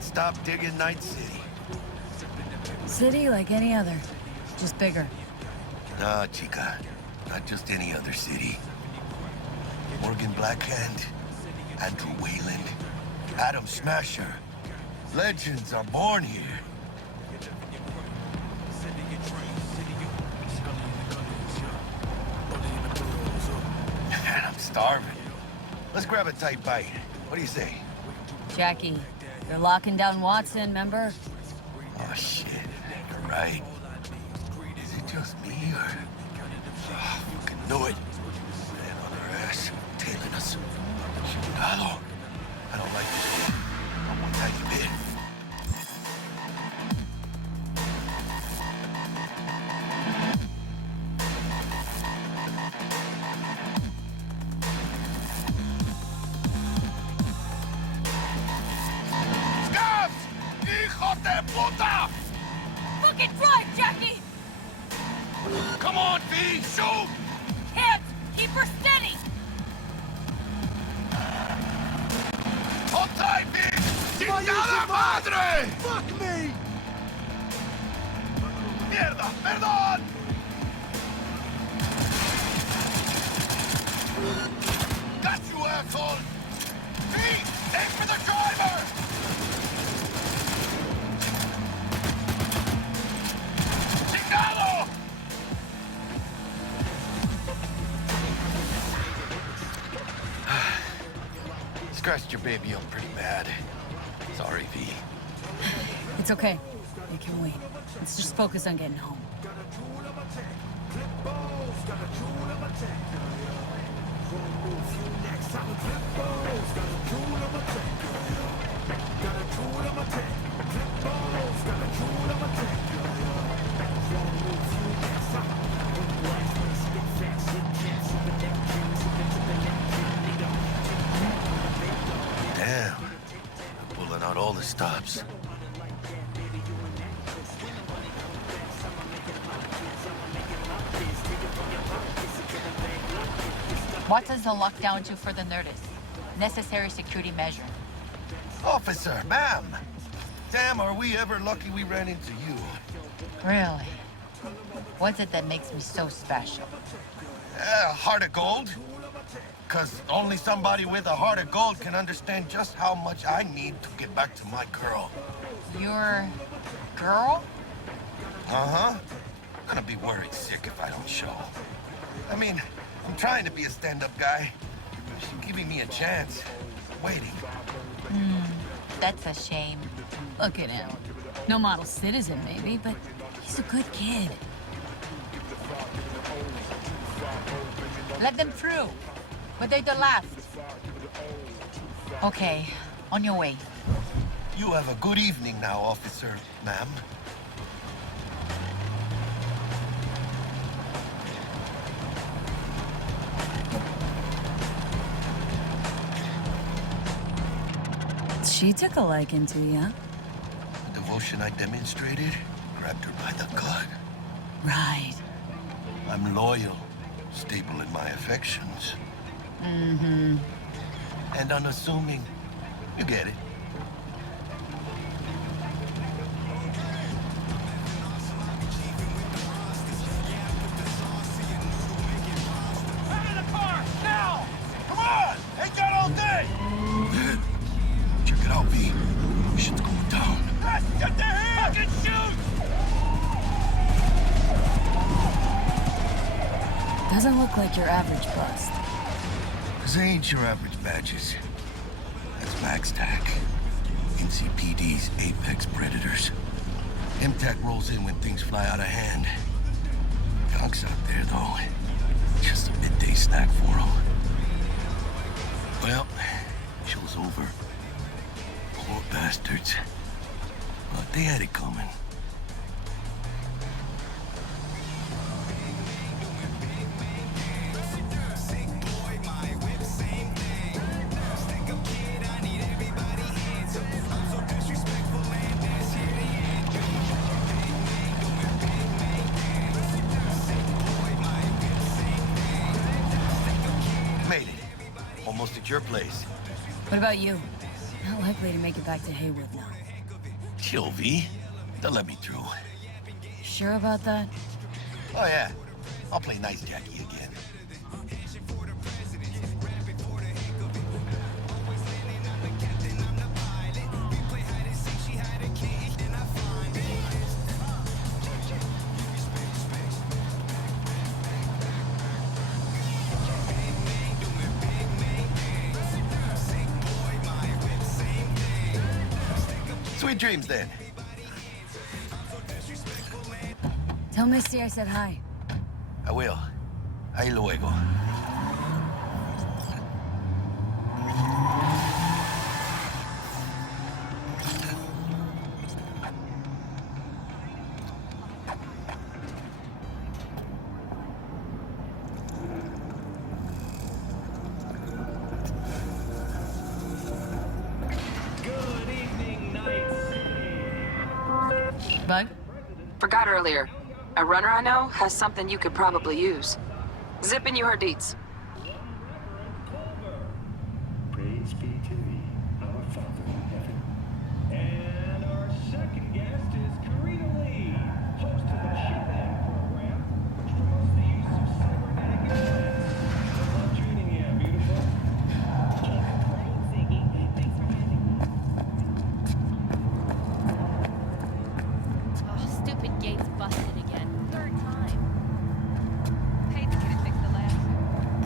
Stop digging Night-Siti. City like any other, just bigger. Nah, chica. Not just any other city. Morgan Blackhand, Andrew Wayland, Adam Smasher. Legends are born here. Man, I'm starving. Let's grab a tight bite. What do you say? Jackie, they're locking down Watson, remember? Oh, shit. You're right. Is it just me, or... Oh, fucking knew it. Man on their ass, tailing us. Chingado. I don't like this shit. Not one tiny bit. Fucking drive, Jackie! Come on, V! Shoot! Can't! Keep her steady! Hold tight, V! ¡Chingada madre! Fuck me! Mierda! Perdón! Got you, asshole! V! Aim for the driver! Scratched your baby up pretty bad. Sorry, V. It's okay. It can wait. Let's just focus on getting home. Damn, pulling out all the stops. What does the lockdown do for the Nerdist? Necessary security measure. Officer, ma'am. Damn, are we ever lucky we ran into you. Really? What's it that makes me so special? Heart of gold? Because only somebody with a heart of gold can understand just how much I need to get back to my girl. Your girl? Uh-huh. I'm gonna be worried sick if I don't show. I mean, I'm trying to be a stand-up guy. She's giving me a chance. Waiting. That's a shame. Look at him. No model citizen, maybe, but he's a good kid. Let them through. But they're the last. Okay, on your way. You have a good evening now, officer, ma'am. She took a liking to you. The devotion I demonstrated grabbed her by the gut. Right. I'm loyal, stable in my affections. Mm-hmm. And unassuming. You get it. Out of the car, now! Come on! Ain't got all day! Check it out, V. Shit's going down. Get the hell! Fucking shoot! Doesn't look like your average bust. This ain't your average badges. That's Max TAC. NCPD's apex predators. MTAC rolls in when things fly out of hand. Gonks out there, though. Just a midday snack for them. Well, show's over. Poor bastards. But they had it coming. Made it. Almost at your place. What about you? Not likely to make it back to Haywood now. Chill, V. They'll let me through. Sure about that? Oh, yeah. I'll play nice Jackie again. Sweet dreams, then. Tell Misty I said hi. I will. Ahí luego. Good evening, Найт-Сити. Bug? Forgot earlier. A runner I know has something you could probably use. Zipping you her deets. Praise be to thee, our Father in heaven. And our second guest is Karina Lee, host of the Showdown program, which promotes the use of cybernetic implants. Love tuning in, beautiful. Thanks, Ziggy. Thanks for having me. Oh, stupid gate's busted again. Third time. Paid to get it fixed the last time.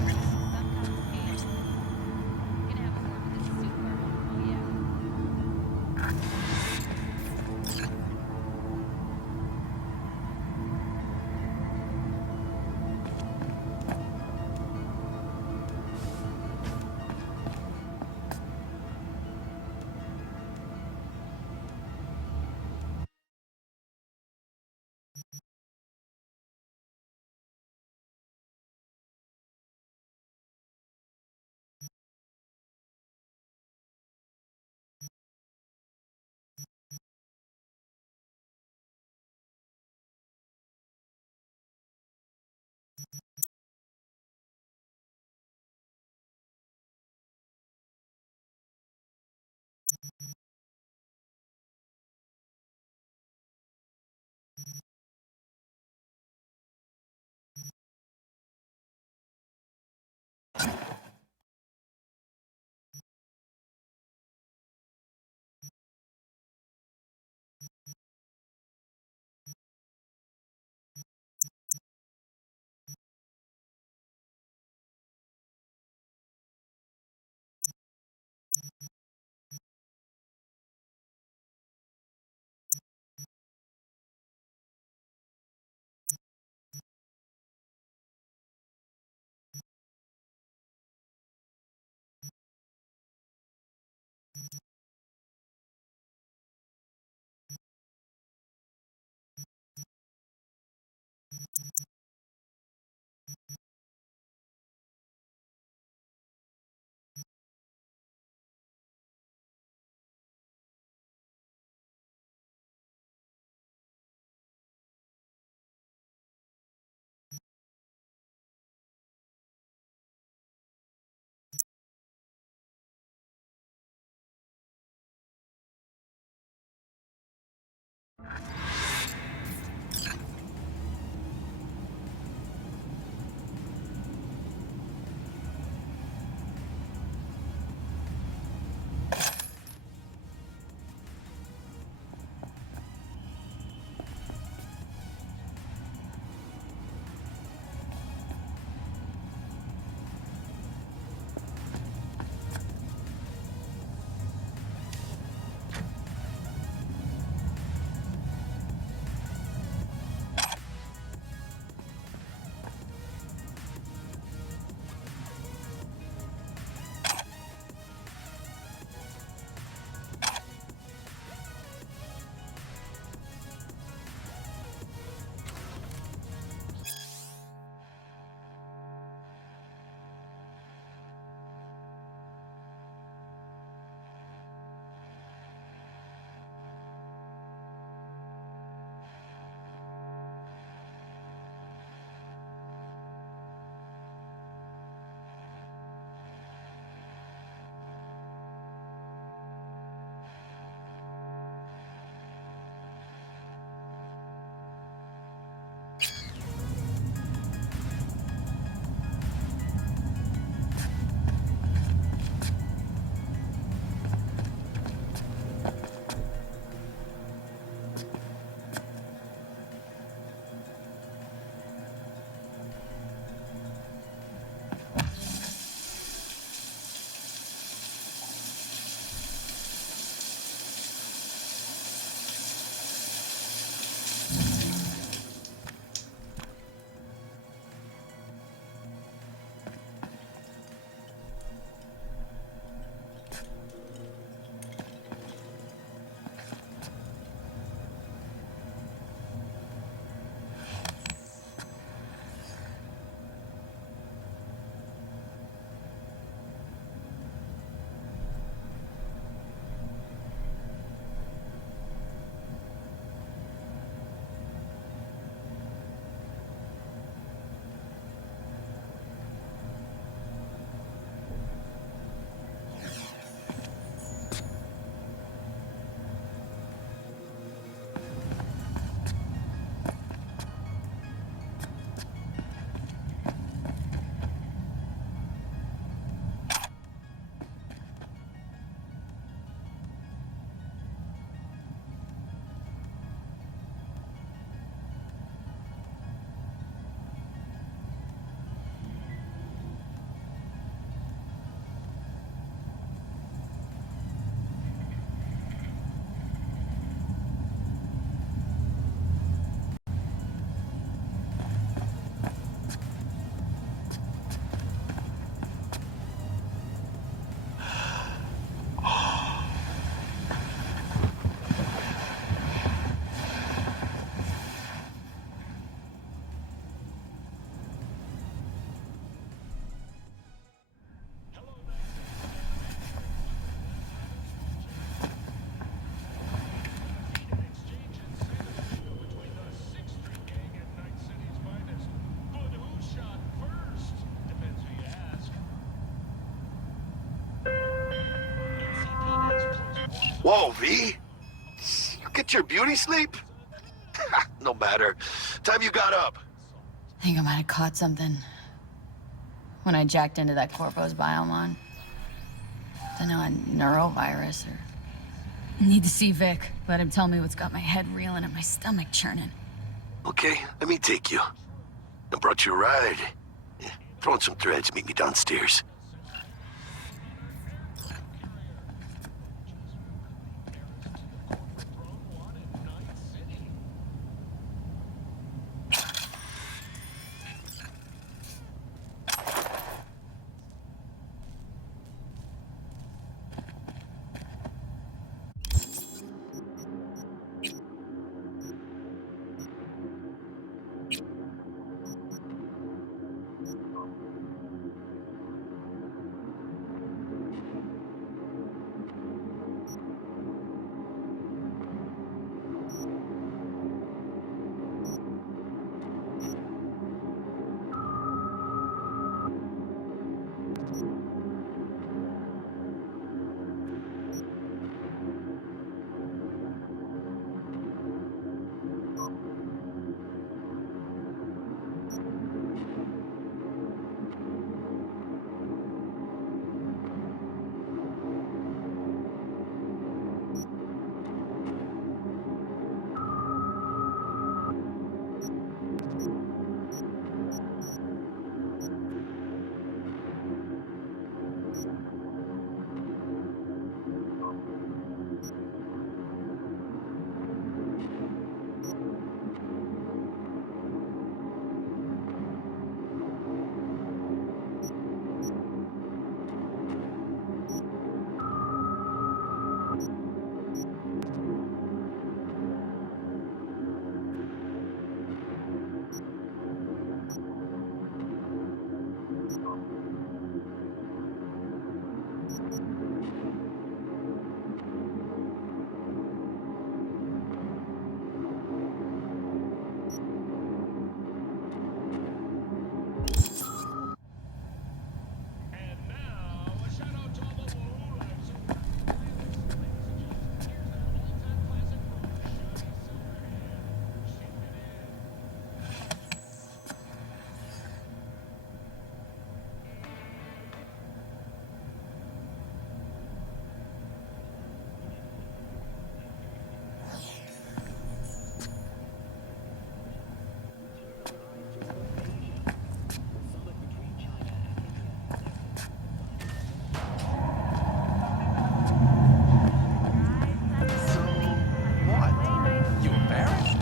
Whoa, V? You get your beauty sleep? No matter. Time you got up. I think I might have caught something when I jacked into that corpo's biomon. Don't know, a neurovirus or... Need to see Vic. Let him tell me what's got my head reeling and my stomach churning. Okay, let me take you. I brought you a ride. Yeah, throw in some threads, meet me downstairs.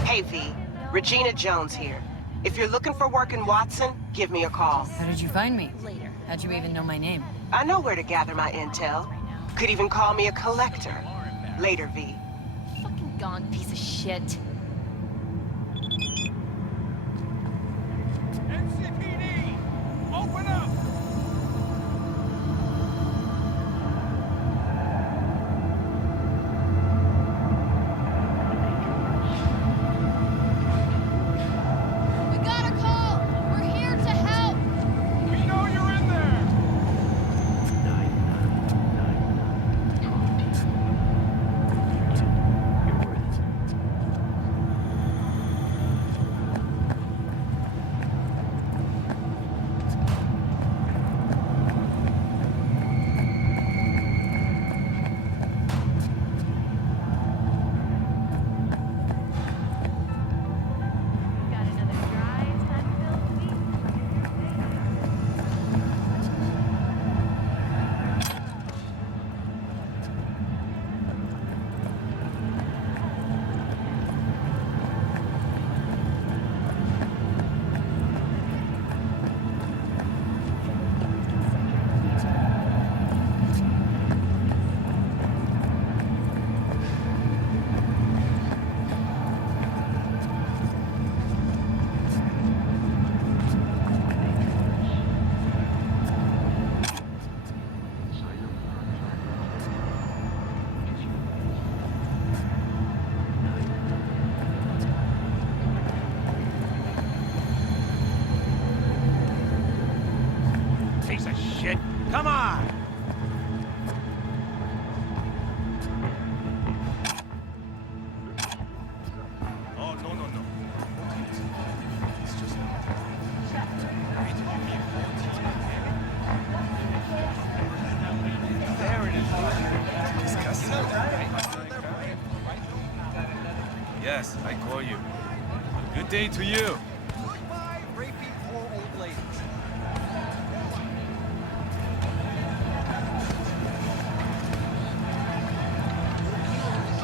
Hey, V. Regina Jones here. If you're looking for work in Watson, give me a call. How did you find me? How'd you even know my name? I know where to gather my intel. Could even call me a collector. Later, V. Fucking gone, piece of shit. NCPD! Open up! We got a call! We're here to help! We know you're in there! Yes, I call you. Good day to you. Five rapey poor old ladies.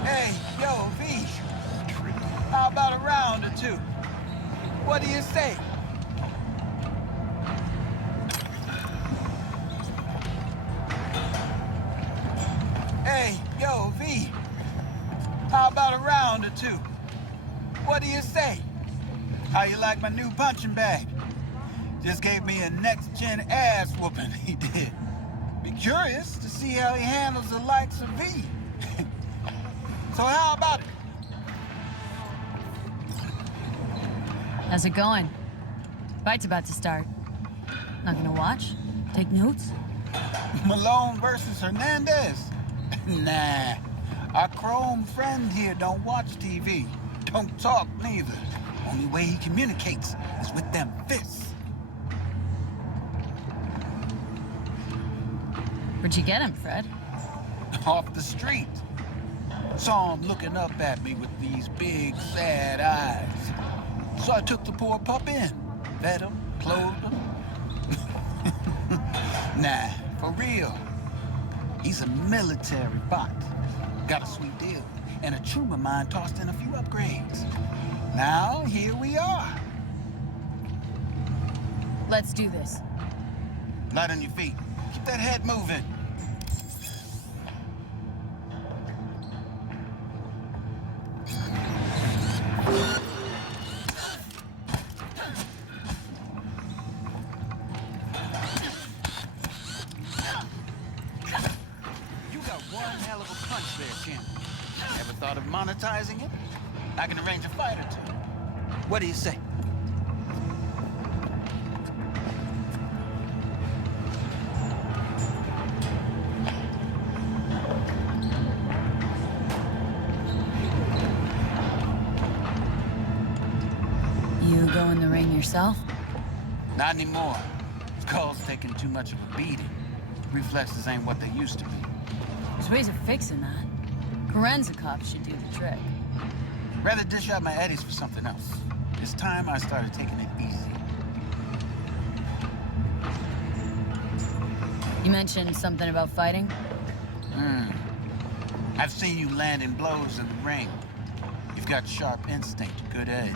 Hey, yo, V. How about a round or two? What do you say? Hey, yo, V. How about a round or two? What do you say? How you like my new punching bag? Just gave me a next-gen ass whooping, he did. Be curious to see how he handles the likes of V. So how about it? How's it going? Fight's about to start. Not gonna watch? Take notes? Malone versus Hernandez? Nah. Our chrome friend here don't watch TV. Don't talk neither. Only way he communicates is with them fists. Where'd you get him, Fred? Off the street. Saw him looking up at me with these big, sad eyes. So I took the poor pup in. Fed him, clothed him. Nah, for real. He's a military bot. Got a sweet deal. And a troop of mine tossed in a few upgrades. Now, here we are. Let's do this. Light on your feet. Keep that head moving. You got one hell of a punch there, champ. Ever thought of monetizing it? I can arrange a fight or two. What do you say? You go in the ring yourself? Not anymore. Skull's taking too much of a beating. Reflexes ain't what they used to be. There's ways of fixing that. Forensic cops should do the trick. Rather dish out my eddies for something else. It's time I started taking it easy. You mentioned something about fighting? I've seen you landing blows in the ring. You've got sharp instinct, good edge.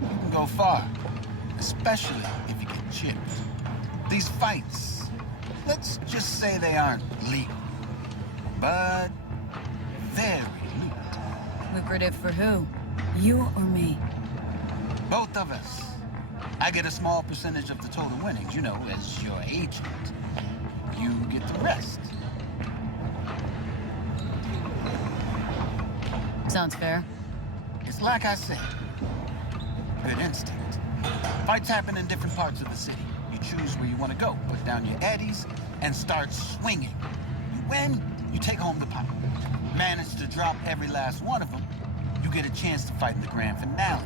You can go far, especially if you get chipped. These fights, let's just say they aren't legal, but very lucrative. Lucrative for who? You or me? Both of us. I get a small percentage of the total winnings, you know, as your agent. You get the rest. Sounds fair. It's like I said, good instinct. Fights happen in different parts of the city. You choose where you want to go, put down your eddies, and start swinging. You win, you take home the pot. Manage to drop every last one of them, you get a chance to fight in the grand finale.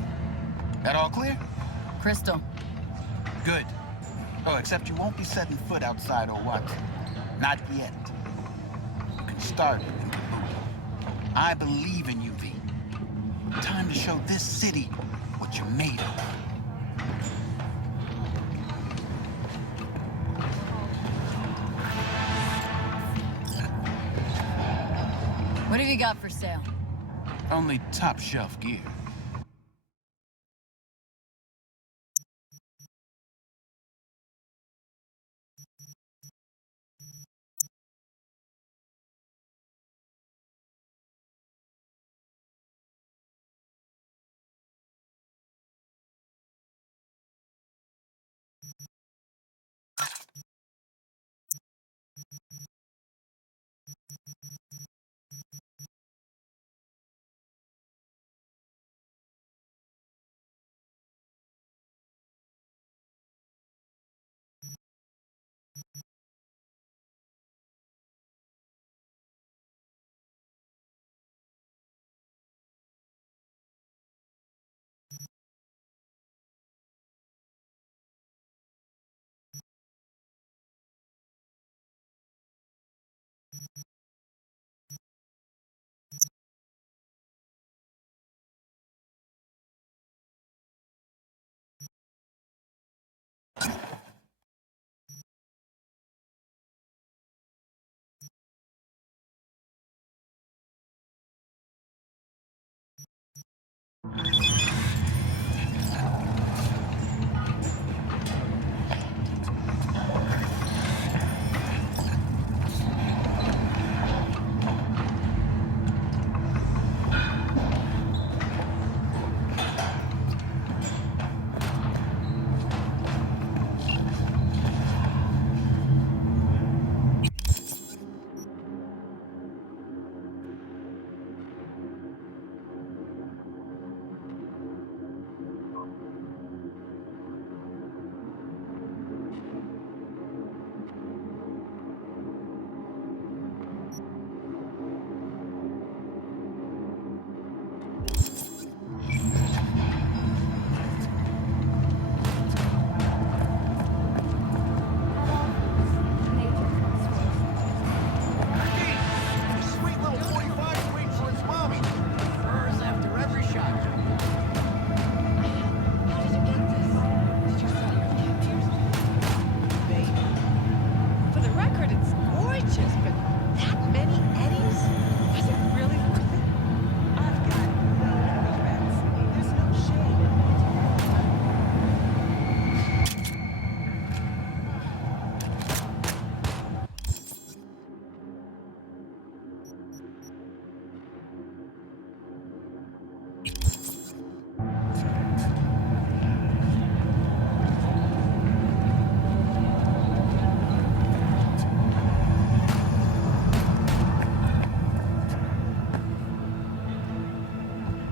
That all clear? Crystal. Good. Oh, except you won't be setting foot outside or what? Not yet. You can start it in Kabuki. I believe in you, V. Time to show this city what you're made of. What have you got for sale? Only top shelf gear.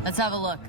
Let's have a look.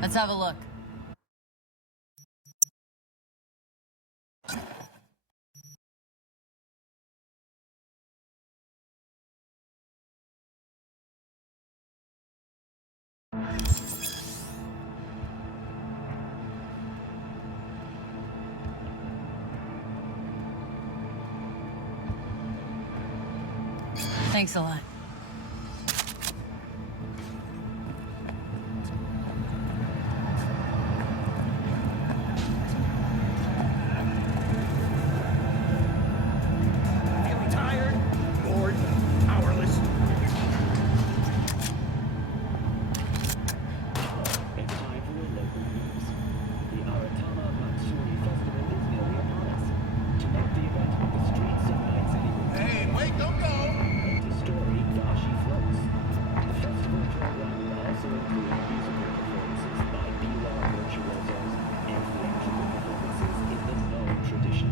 Let's have a look. Thanks a lot. Feeling tired, bored, powerless. It's time for your local news. The Aratama Matsuri Festival is nearly upon us. To mark the event, the streets of Найт-Сити will Hey, wait, don't go! story Dashi floats. The festival program will also include musical performances by Biwa virtuosos and theatrical performances in the Noh tradition.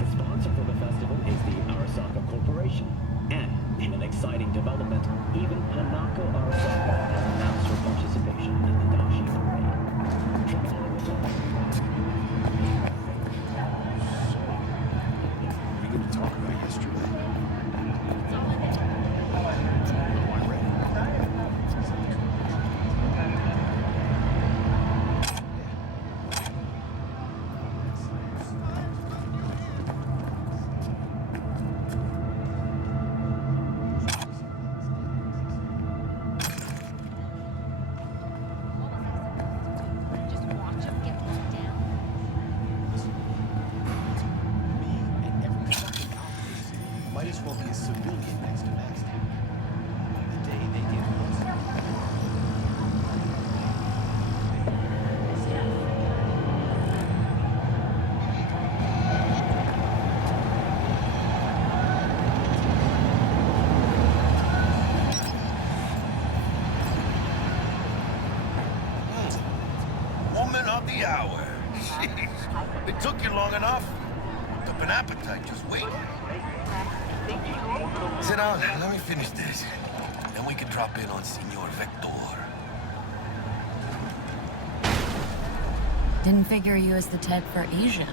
The sponsor for the festival is the Arasaka Corporation. And, in an exciting development, even Hanako Arasaka has announced her participation in the Dashi parade. Travel with us. We're going to talk about yesterday. Just watch him get knocked down. Me and every fucking cop in this city might as well be a civilian next to Max. The day they get Woman of the hour. Jeez. It took you long enough. Up an appetite just waiting. Sit down. Let me finish this. Then we can drop in on Senor Vector. Didn't figure you as the type for Asian.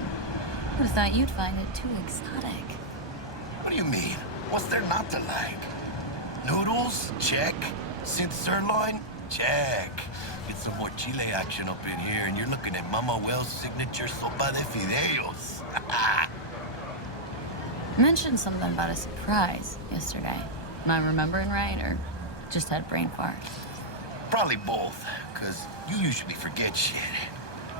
Would have thought you'd find it too exotic. What do you mean? What's there not to like? Noodles? Check. Synth sirloin? Check. Get some more chile action up in here, and you're looking at Mama Wells' signature sopa de fideos. You mentioned something about a surprise yesterday. Am I remembering right, or just had a brain fart? Probably both, because you usually forget shit.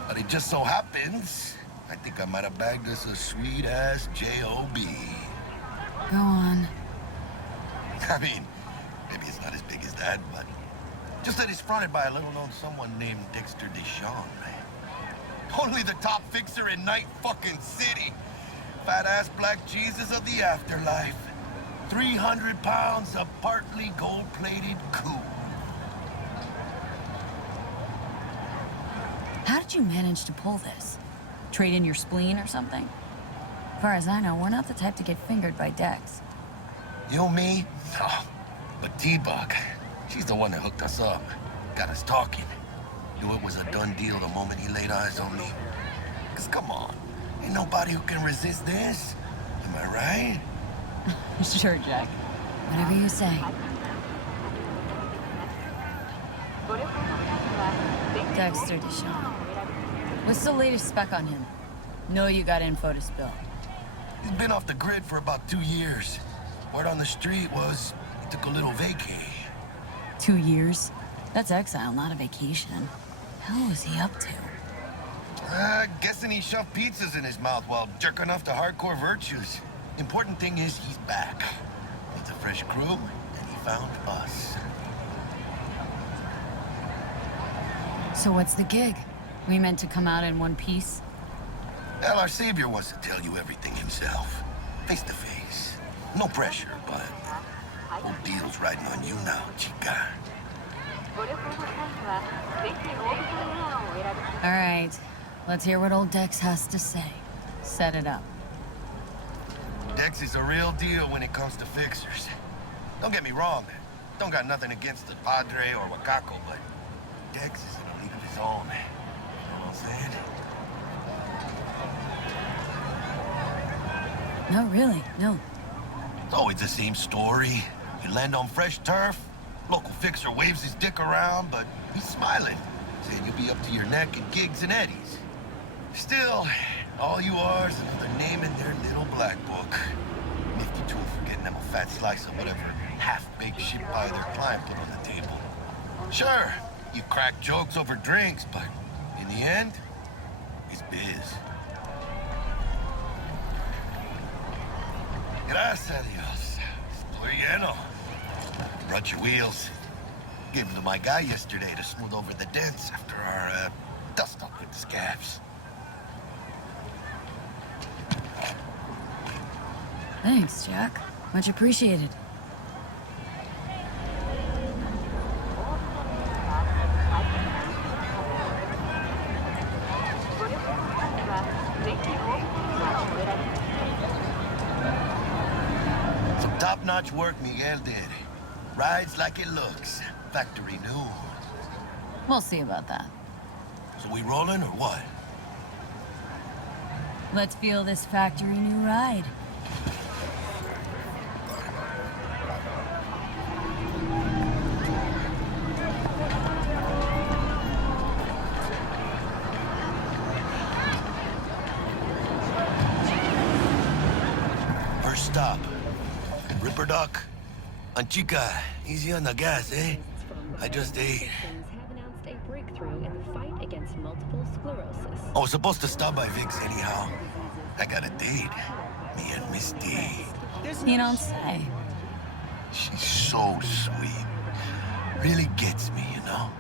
But it just so happens, I think I might have bagged us a sweet-ass J.O.B. Go on. I mean, maybe it's not as big as that, but just that it's fronted by a little-known someone named Dexter Deshawn, right? Only the top fixer in Night-fucking-City. Fat-ass black Jesus of the afterlife. 300 pounds of partly gold-plated cool. How did you manage to pull this? Trade in your spleen or something? As far as I know, we're not the type to get fingered by Dex. You, me? No. But T-Bug, she's the one that hooked us up. Got us talking. Knew it was a done deal the moment he laid eyes on me. 'Cause come on, ain't nobody who can resist this. Am I right? Sure, Jack. Whatever you say. Dexter Deshawn. What's the latest spec on him? Know you got info to spill. He's been off the grid for about 2 years. Word on the street was he took a little vacay. 2 years? That's exile, not a vacation. Hell was he up to? Guessing he shoved pizzas in his mouth while jerking off to hardcore virtues. Important thing is he's back. Needs a fresh crew, and he found us. So what's the gig? We meant to come out in one piece? Well, our savior wants to tell you everything himself. Face to face. No pressure, but whole deal's riding on you now, chica. All right. Let's hear what old Dex has to say. Set it up. Dex is a real deal when it comes to fixers. Don't get me wrong. Don't got nothing against the Padre or Wakako, but Dex is in a league of his own. You know what I'm saying? No, really, no. It's always the same story. You land on fresh turf, local fixer waves his dick around, but he's smiling, saying you'll be up to your neck in gigs and eddies. Still, all you are is another name in their little black book. Nifty tool for getting them a fat slice of whatever half-baked shit pie their client put on the table. Sure, you crack jokes over drinks, but in the end, it's biz. Gracias a Dios. Estoy lleno. Brought your wheels. Gave them to my guy yesterday to smooth over the dents after our, dust-up with the scabs. Thanks, Jack. Much appreciated. Some top-notch work Miguel did. Rides like it looks. Factory new. We'll see about that. So we rolling or what? Let's feel this factory new ride. First stop. Ripper Duck. Anchica, easy on the gas, eh? I just ate. I was supposed to stop by Vic's anyhow. I got a date. Me and Misty. You don't say. She's so sweet. Really gets me, you know?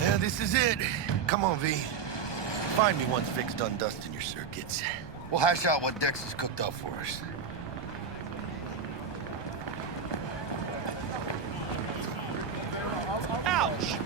Yeah, this is it. Come on, V. Find me once Vic's done dusting your circuits. We'll hash out what Dex has cooked up for us. Ouch!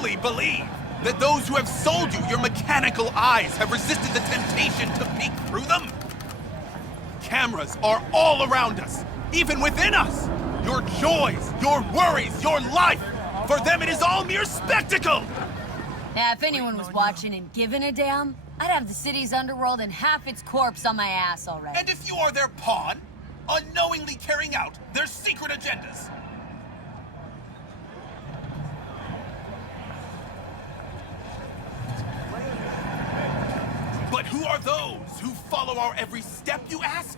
truly believe that those who have sold you your mechanical eyes have resisted the temptation to peek through them? Cameras are all around us, even within us. Your joys, your worries, your life, for them it is all mere spectacle! Now, if anyone was watching and giving a damn, I'd have the city's underworld and half its corpse on my ass already. And if you are their pawn, unknowingly carrying out their secret agendas. But who are those who follow our every step, you ask?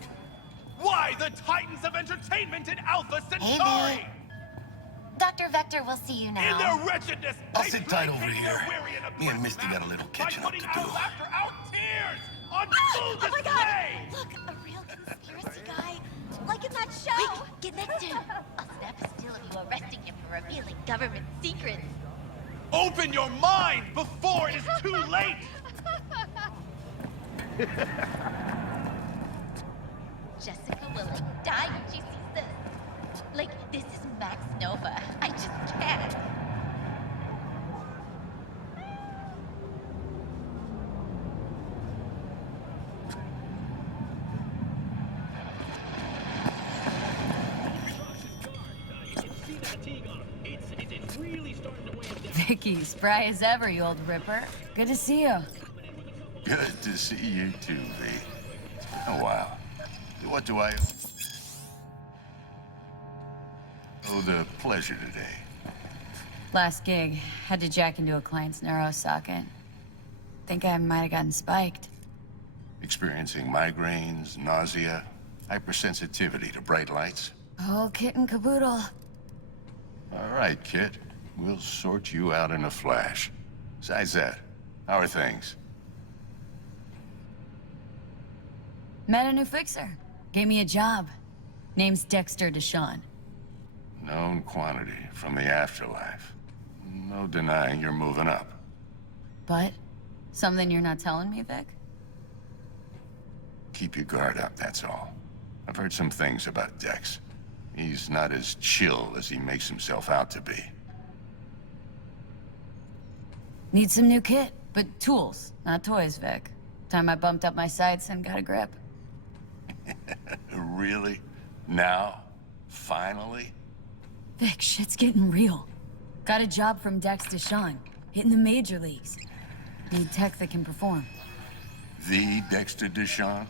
Why the titans of entertainment in Alpha Centauri? Dr. Vector will see you now. In their wretchedness, I'll sit tight over here. Me and Misty got a little catching up to do. After our tears on full Oh my display! god! Look, a real conspiracy guy. Like in that show. Quick, get next to him. I'll snap a still of you arresting him for revealing government secrets. Open your mind before it is too late! Jessica will like die when she sees this. Like, this is Max Nova. I just can't. Vicky, spry as ever, you old ripper. Good to see you. Good to see you too, V. Oh, wow. What do I owe the pleasure today? Last gig, had to jack into a client's neuro socket. Think I might have gotten spiked. Experiencing migraines, nausea, hypersensitivity to bright lights? Oh, kit and caboodle. All right, kid. We'll sort you out in a flash. Besides that, how are things? Met a new fixer. Gave me a job. Name's Dexter Deshawn. Known quantity from the afterlife. No denying you're moving up. But, something you're not telling me, Vic? Keep your guard up, that's all. I've heard some things about Dex. He's not as chill as he makes himself out to be. Need some new kit, but tools, not toys, Vic. Time I bumped up my sights and got a grip. Really? Now? Finally? Vic, shit's getting real. Got a job from Dex Deshawn, hitting the major leagues. Need tech that can perform. The Dexter Deshawn?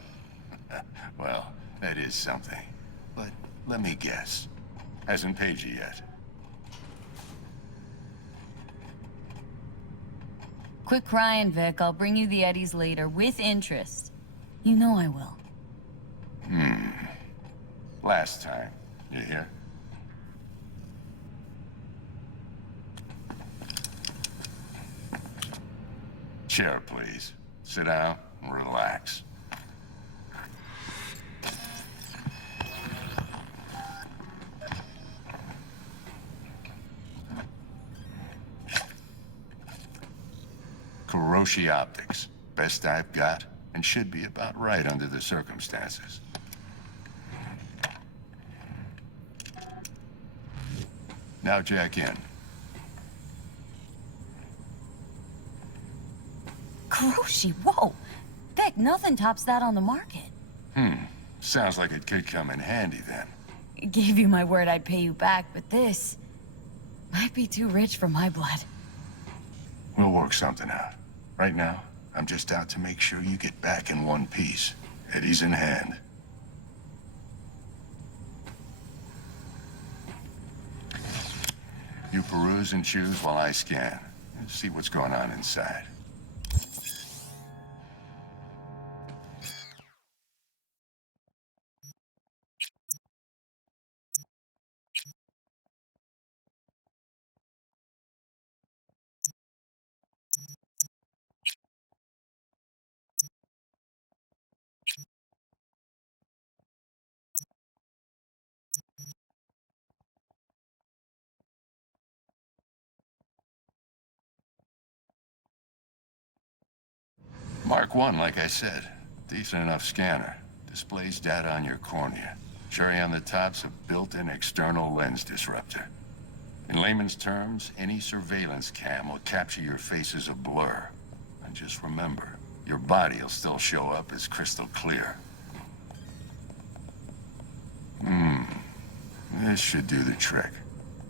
Well, that is something. But let me guess. Hasn't paid you yet. Quit crying, Vic. I'll bring you the Eddies later, with interest. You know I will. Last time. You hear? Chair, please. Sit down and relax. Kuroshi Optics. Best I've got, and should be about right under the circumstances. Now jack in. Kuroshi, whoa! Vic, nothing tops that on the market. Sounds like it could come in handy then. Gave you my word I'd pay you back, but this might be too rich for my blood. We'll work something out. Right now, I'm just out to make sure you get back in one piece. Eddie's in hand. You peruse and choose while I scan. And see what's going on inside. Mark 1, like I said. Decent enough scanner. Displays data on your cornea. Cherry on the top's a built-in external lens disruptor. In layman's terms, any surveillance cam will capture your face as a blur. And just remember, your body will still show up as crystal clear. This should do the trick.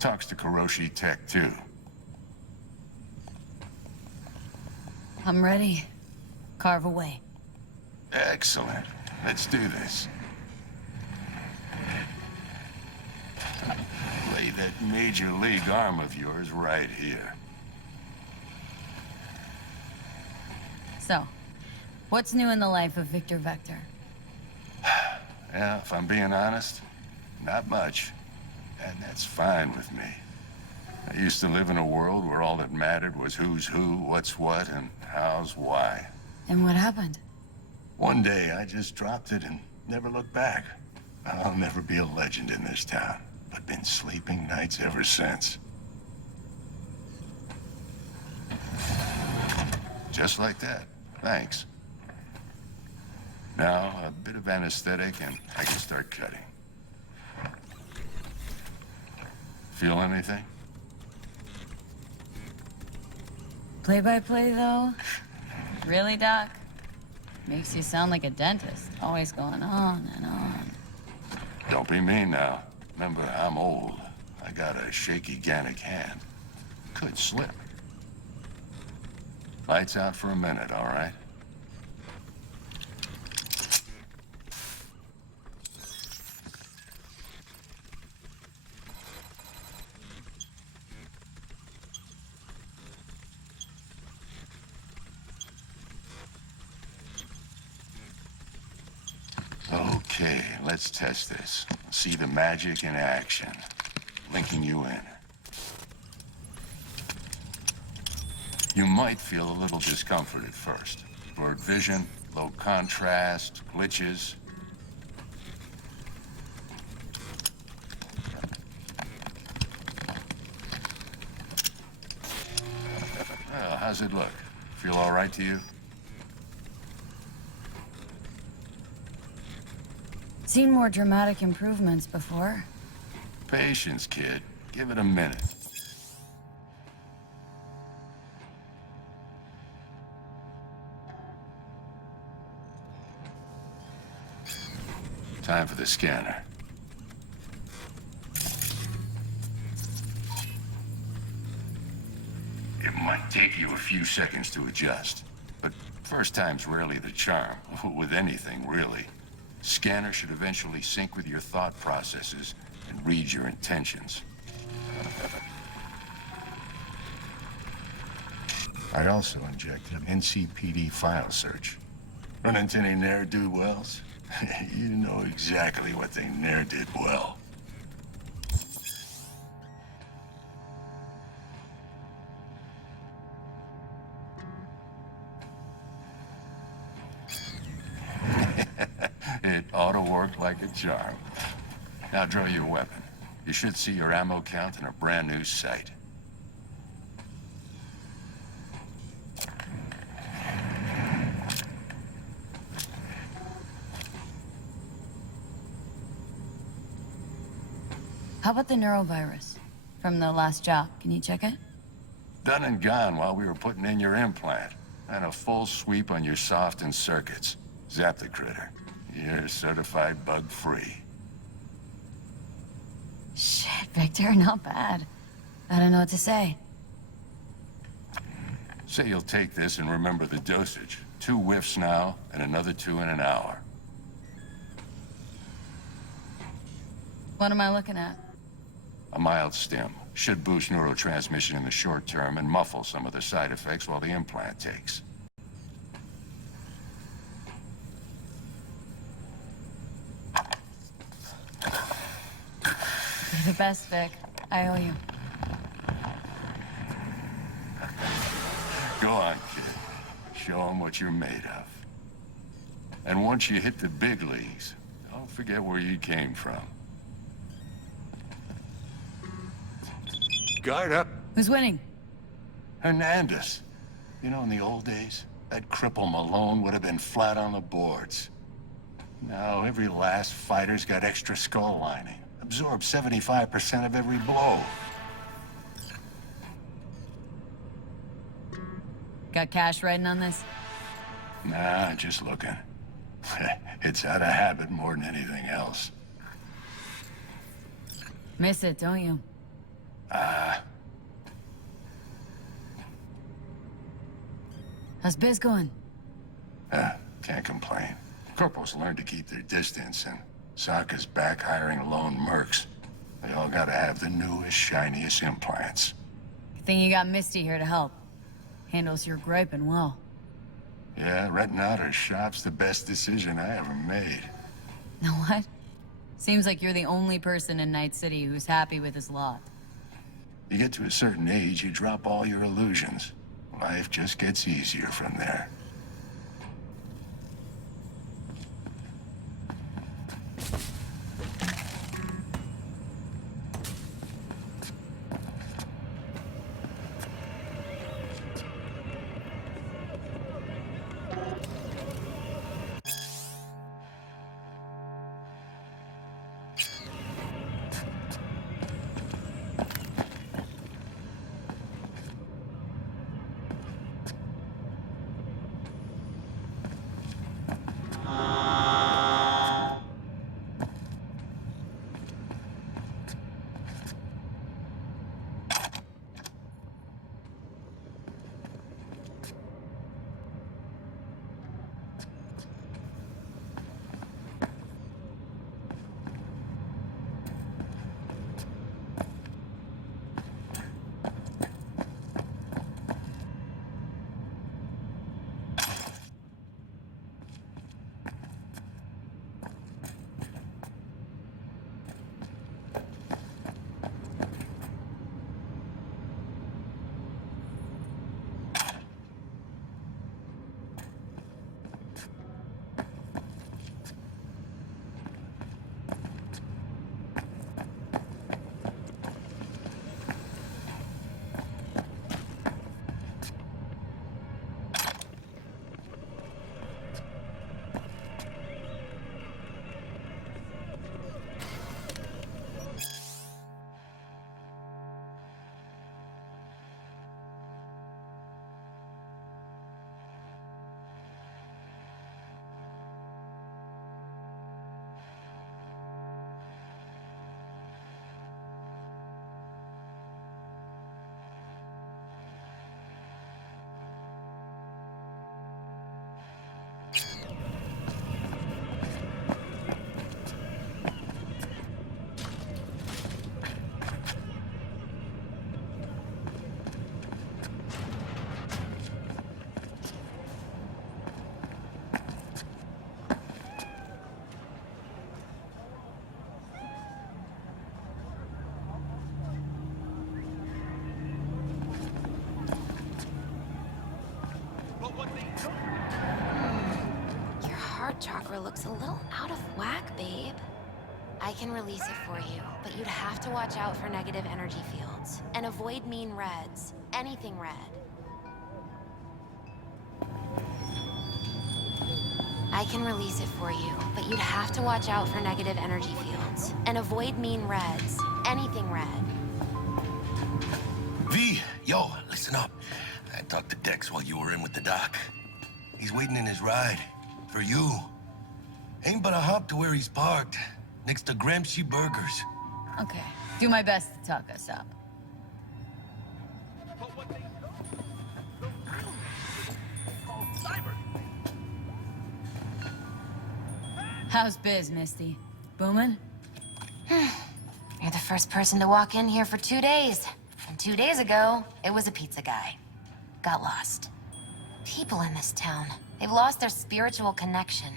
Talks to Kuroshi Tech, too. I'm ready. Carve away. Excellent. Let's do this. Lay that Major League arm of yours right here. So, what's new in the life of Victor Vector? Yeah, if I'm being honest, not much. And that's fine with me. I used to live in a world where all that mattered was who's who, what's what, and how's why. And what happened? One day, I just dropped it and never looked back. I'll never be a legend in this town, but been sleeping nights ever since. Just like that. Thanks. Now, a bit of anesthetic and I can start cutting. Feel anything? Play-by-play, though? Really, Doc? Makes you sound like a dentist, always going on and on. Don't be mean now. Remember, I'm old. I got a shaky Gannic hand. Could slip. Lights out for a minute, all right? Okay, let's test this. See the magic in action. Linking you in. You might feel a little discomfort at first. Blurred vision, low contrast, glitches. Well, how's it look? Feel all right to you? Seen more dramatic improvements before. Patience, kid. Give it a minute. Time for the scanner. It might take you a few seconds to adjust, but first time's rarely the charm, with anything, really. Scanner should eventually sync with your thought processes and read your intentions. I also injected an NCPD file search. Run into any ne'er-do-wells? You know exactly what they ne'er did well. It ought to work like a charm. Now draw your weapon. You should see your ammo count in a brand new sight. How about the neurovirus from the last job? Can you check it? Done and gone while we were putting in your implant. And a full sweep on your soft and circuits. Zap the critter. You're certified bug-free. Shit, Victor, not bad. I don't know what to say. Say you'll take this and remember the dosage. 2 whiffs now, and another 2 in an hour. What am I looking at? A mild stim. Should boost neurotransmission in the short term and muffle some of the side effects while the implant takes. You're the best, Vic. I owe you. Go on, kid. Show them what you're made of. And once you hit the big leagues, don't forget where you came from. Guard up. Who's winning? Hernandez. You know, in the old days, that cripple Malone would have been flat on the boards. Now, every last fighter's got extra skull lining. Absorbs 75% of every blow. Got cash riding on this? Nah, just looking. It's out of habit more than anything else. Miss it, don't you? How's biz going? Can't complain. Corporals learn to keep their distance, and Sokka's back hiring lone mercs. They all gotta have the newest, shiniest implants. Good thing you got Misty here to help. Handles your griping well. Yeah, renting out her shop's the best decision I ever made. Know what? Seems like you're the only person in Night-City who's happy with his lot. You get to a certain age, you drop all your illusions. Life just gets easier from there. Your heart chakra looks a little out of whack, babe. I can release it for you, but you'd have to watch out for negative energy fields. And avoid mean reds. Anything red. I can release it for you, but you'd have to watch out for negative energy fields. And avoid mean reds. Anything red. V, yo, listen up. I talked to Dex while you were in with the doc. He's waiting in his ride. For you. Ain't but a hop to where he's parked. Next to Gramsci Burgers. Okay. Do my best to talk us up. How's biz, Misty? Booming? You're the first person to walk in here for 2 days. And 2 days ago, it was a pizza guy. Got lost. People in this town, they've lost their spiritual connection.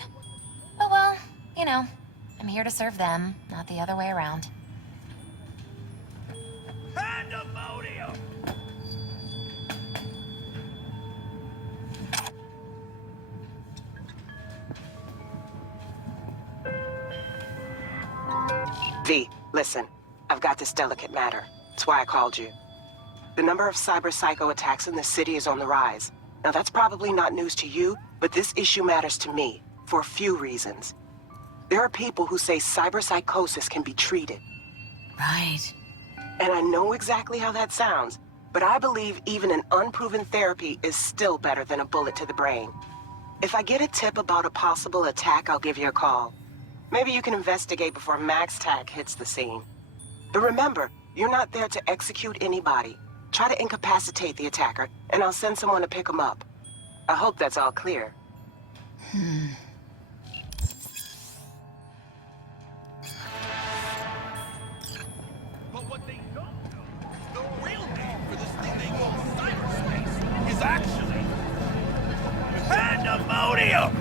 Oh well, you know, I'm here to serve them, not the other way around. Pandemonium! V, listen. I've got this delicate matter. That's why I called you. The number of cyber psycho attacks in this city is on the rise. Now that's probably not news to you, but this issue matters to me, for a few reasons. There are people who say cyber psychosis can be treated. Right. And I know exactly how that sounds, but I believe even an unproven therapy is still better than a bullet to the brain. If I get a tip about a possible attack, I'll give you a call. Maybe you can investigate before Max Tack hits the scene. But remember, you're not there to execute anybody. Try to incapacitate the attacker, and I'll send someone to pick him up. I hope that's all clear. But what they don't know is the real name for this thing they call cyberspace is actually pandemonium!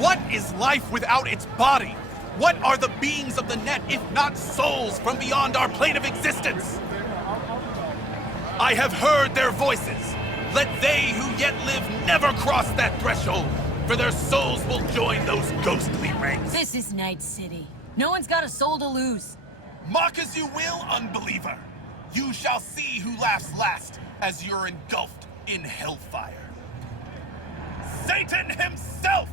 What is life without its body? What are the beings of the net if not souls from beyond our plane of existence? I have heard their voices. Let they who yet live never cross that threshold, for their souls will join those ghostly ranks. This is Night-City. No one's got a soul to lose. Mock as you will, unbeliever. You shall see who laughs last as you're engulfed in hellfire. Satan himself!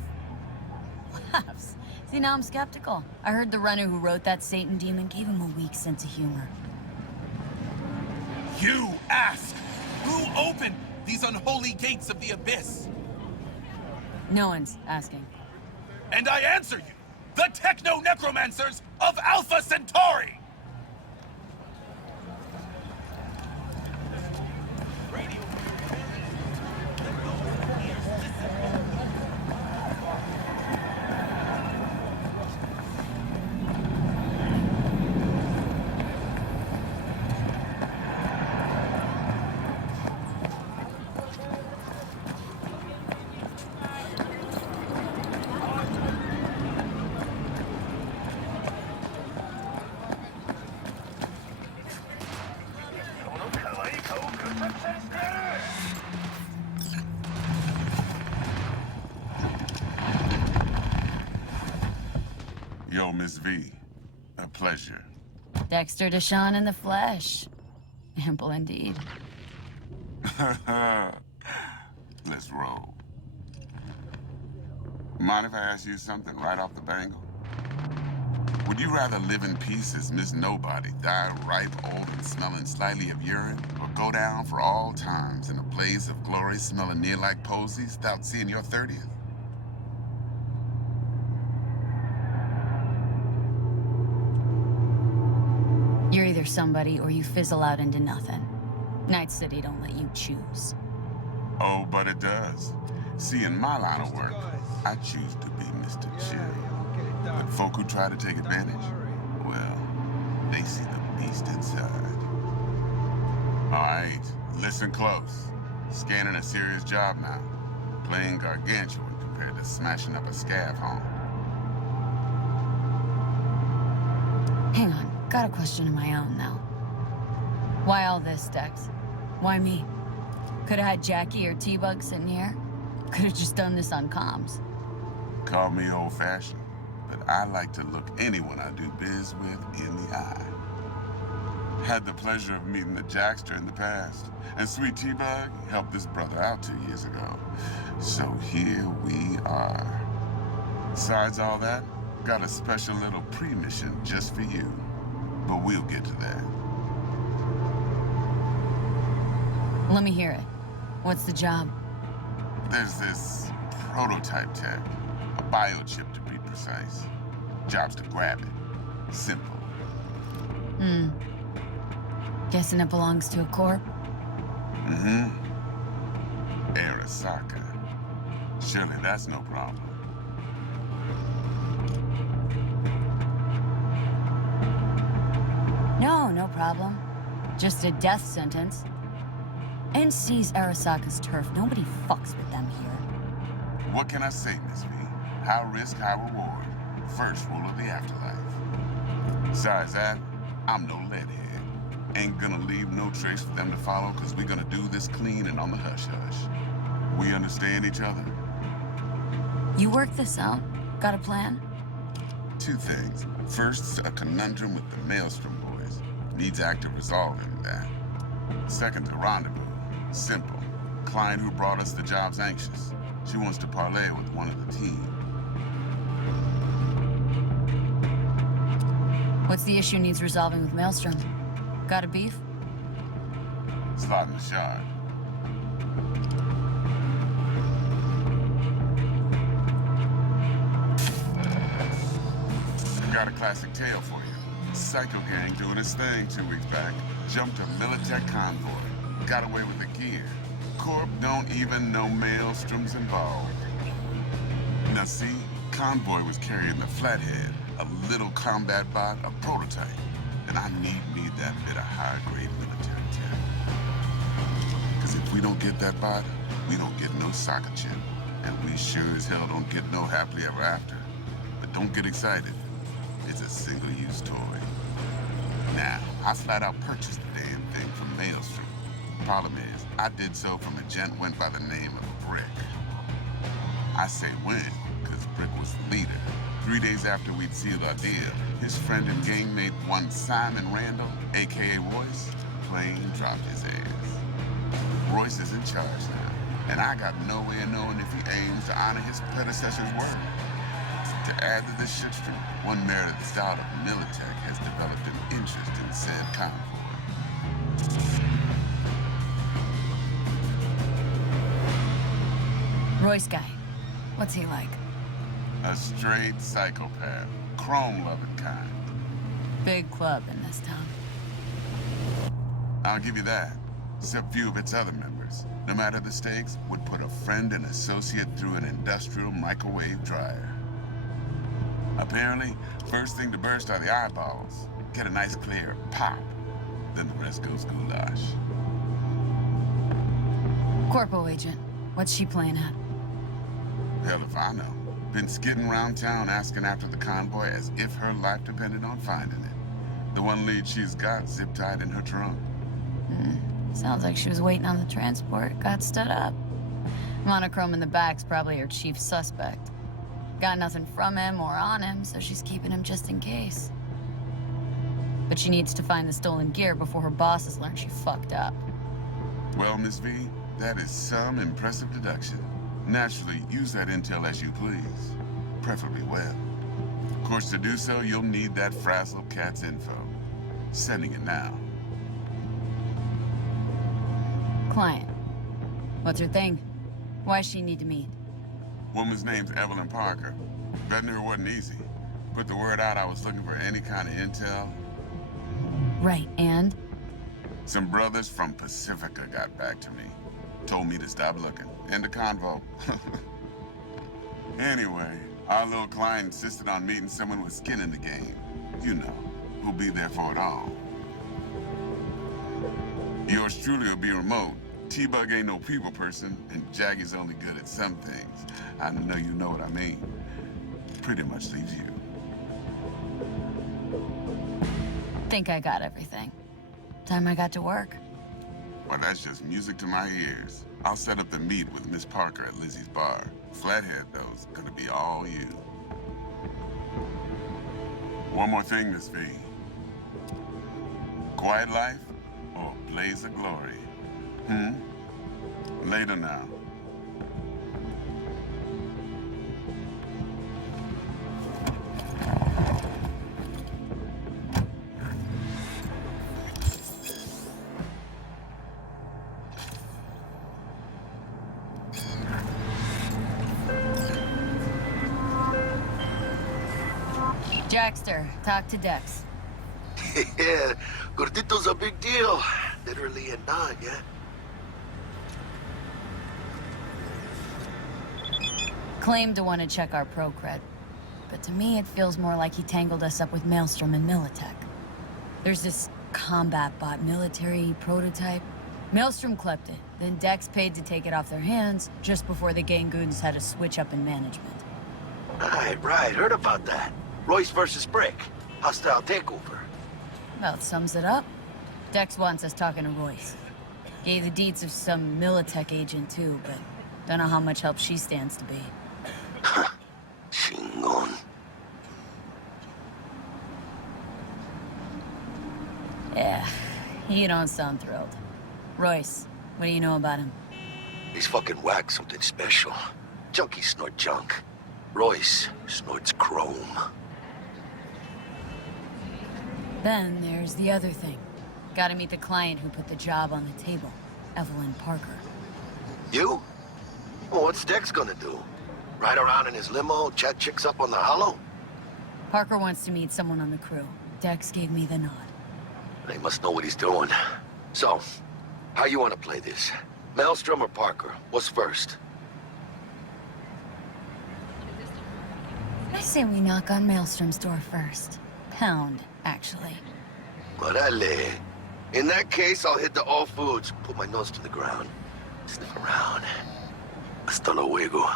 Laughs. See, now I'm skeptical. I heard the runner who wrote that Satan demon gave him a weak sense of humor. You ask, who opened these unholy gates of the abyss? No one's asking. And I answer you, the techno-necromancers of Alpha Centauri! Yo, Miss V. A pleasure. Dexter Deshawn in the flesh. Ample indeed. Let's roll. Mind if I ask you something right off the bangle? Would you rather live in peace as Miss Nobody, die ripe, old, and smelling slightly of urine, or go down for all times in a blaze of glory smelling near like posies without seeing your 30th? You're either somebody or you fizzle out into nothing. Night-City don't let you choose. Oh, but it does. See, in my line of work, I choose to be Mr. Chill. But folk who try to take advantage, well, they see the beast inside. All right, listen close. Scanning a serious job now. Playing gargantuan compared to smashing up a scav home. Hang on, got a question of my own now. Why all this, Dex? Why me? Could've had Jackie or T-Bug sitting here. Could've just done this on comms. Call me old-fashioned, but I like to look anyone I do biz with in the eye. Had the pleasure of meeting the Jackster in the past, and Sweet T-Bug helped this brother out 2 years ago. So here we are. Besides all that, got a special little pre-mission just for you. But we'll get to that. Let me hear it. What's the job? There's this prototype tech, a biochip to be precise. Job's to grab it. Simple. Guessing it belongs to a corp? Arasaka. Surely that's no problem. No problem. Just a death sentence. NC's Arasaka's turf. Nobody fucks with them here. What can I say, Miss V? High risk, high reward. First rule of the afterlife. Besides that, I'm no leadhead. Ain't gonna leave no trace for them to follow, because we're gonna do this clean and on the hush-hush. We understand each other? You work this out? Got a plan? Two things. First, a conundrum with the Maelstrom boys. Needs active resolving that. Second, a rendezvous. Simple. Client who brought us the job's anxious. She wants to parlay with one of the team. What's the issue needs resolving with Maelstrom? Got a beef? Slot in the shard. Got a classic tale for you. Psycho gang doing its thing 2 weeks back. Jumped a Militech convoy. Got away with the gear. Corp don't even know Maelstrom's involved. Now see, convoy was carrying the Flathead, a little combat bot, a prototype. And I need that bit of high-grade military tech. Because if we don't get that bot, we don't get no soccer chip. And we sure as hell don't get no happily ever after. But don't get excited. It's a single-use toy. Now, I flat out purchased the damn thing from Maelstrom. Problem is, I did so from a gent went by the name of Brick. I say when, because Brick was the leader. 3 days after we'd sealed our deal, his friend and gangmate one Simon Randall, a.k.a. Royce, plain dropped his ass. Royce is in charge now, and I got no way of knowing if he aims to honor his predecessor's word. To add to this shitstream, one merited stout of Militech has developed an interest in said convoy. Royce guy. What's he like? A straight psychopath. Chrome-loving kind. Big club in this town. I'll give you that. Except few of its other members, no matter the stakes, would put a friend and associate through an industrial microwave dryer. Apparently, first thing to burst are the eyeballs. Get a nice clear pop. Then the rest goes goulash. Corpo agent. What's she playing at? Hell if I know. Been skidding around town asking after the convoy as if her life depended on finding it. The one lead she's got zip-tied in her trunk. Sounds like she was waiting on the transport, got stood up. Monochrome in the back's probably her chief suspect. Got nothing from him or on him, so she's keeping him just in case. But she needs to find the stolen gear before her bosses learn she fucked up. Well, Miss V, that is some impressive deduction. Naturally, use that intel as you please. Preferably well. Of course, to do so, you'll need that frazzled cat's info. Sending it now. Client. What's her thing? Why's she need to meet? Woman's name's Evelyn Parker. Betting her wasn't easy. Put the word out I was looking for any kind of intel. Right, and? Some brothers from Pacifica got back to me. Told me to stop looking. End the convo. Anyway, our little client insisted on meeting someone with skin in the game. You know, who'll be there for it all. Yours truly will be remote. T-Bug ain't no people person, and Jaggy's only good at some things. I know you know what I mean. Pretty much leaves you. Think I got everything. Time I got to work. Well, that's just music to my ears. I'll set up the meet with Miss Parker at Lizzie's bar. Flathead, though, is gonna be all you. One more thing, Miss V. Quiet life or blaze of glory? Later now. Jackster, talk to Dex. Yeah, Gordito's a big deal. Literally and not, yeah? Claimed to want to check our pro cred, but to me it feels more like he tangled us up with Maelstrom and Militech. There's this combat bot military prototype. Maelstrom clept it, then Dex paid to take it off their hands just before the Gangoons had a switch up in management. Right, heard about that. Royce versus Brick. Hostile takeover. About sums it up. Dex wants us talking to Royce. Gave the deets of some Militech agent too, but don't know how much help she stands to be. Chingon. Yeah, you don't sound thrilled. Royce, what do you know about him? He's fucking whack, something special. Junkies snort junk. Royce snorts chrome. Then there's the other thing. Gotta meet the client who put the job on the table, Evelyn Parker. You? Well, what's Dex gonna do? Ride around in his limo, chat chicks up on the hollow? Parker wants to meet someone on the crew. Dex gave me the nod. He must know what he's doing. So, how you want to play this? Maelstrom or Parker? What's first? I say we knock on Maelstrom's door first. Pound, actually. Orale. In that case, I'll hit the All Foods, put my nose to the ground, sniff around. Hasta luego.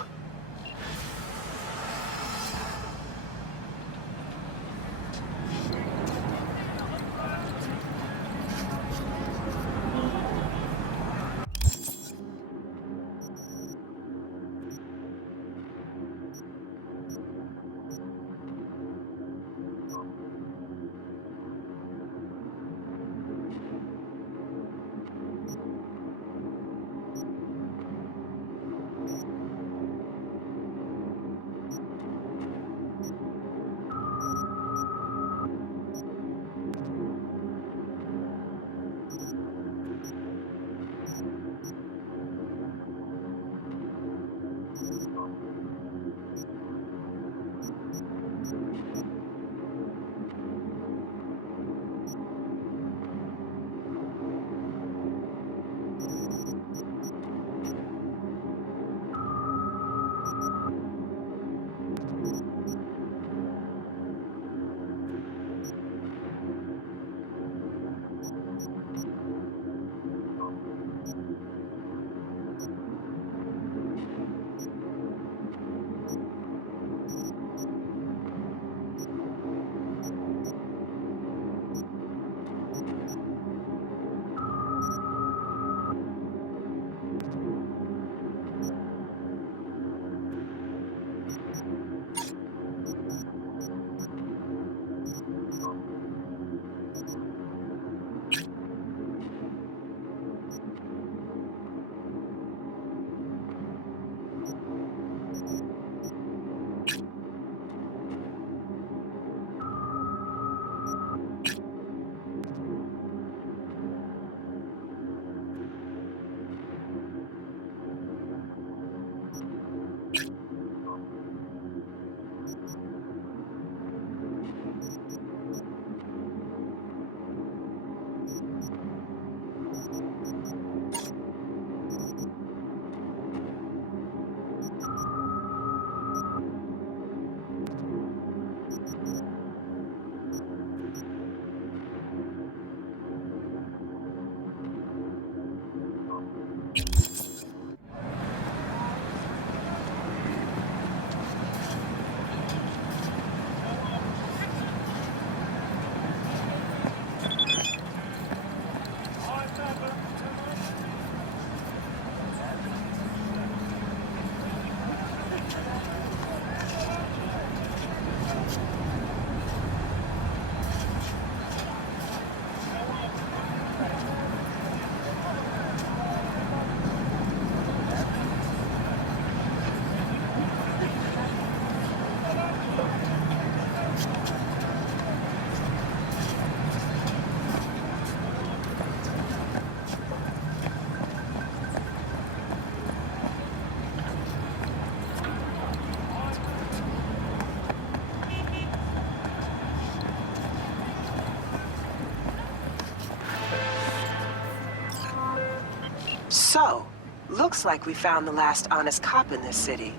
So, looks like we found the last honest cop in this city.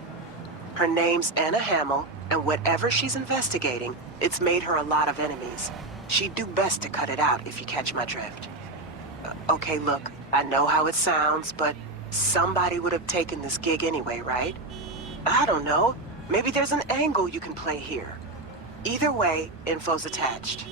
Her name's Anna Hamill, and whatever she's investigating, it's made her a lot of enemies. She'd do best to cut it out, if you catch my drift. Okay, look, I know how it sounds, but somebody would have taken this gig anyway, right? I don't know. Maybe there's an angle you can play here. Either way, info's attached.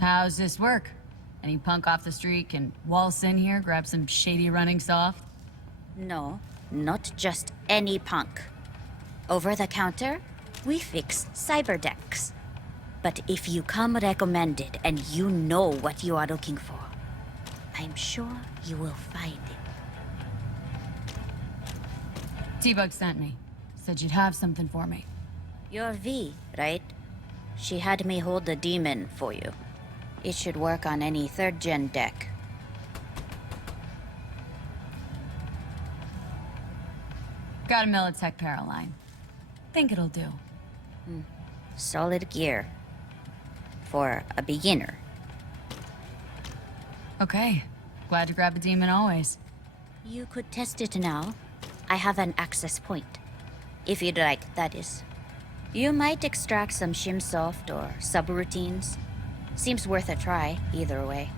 How's this work? Any punk off the street can waltz in here, grab some shady running soft? No, not just any punk. Over the counter, we fix cyber decks. But if you come recommended and you know what you are looking for, I'm sure you will find it. T-Bug sent me. Said you'd have something for me. You're V, right? She had me hold the demon for you. It should work on any 3rd gen deck. Got a Militech Paraline. Think it'll do. Solid gear. For a beginner. Okay. Glad to grab a demon always. You could test it now. I have an access point. If you'd like, that is. You might extract some shimsoft or subroutines. Seems worth a try, either way.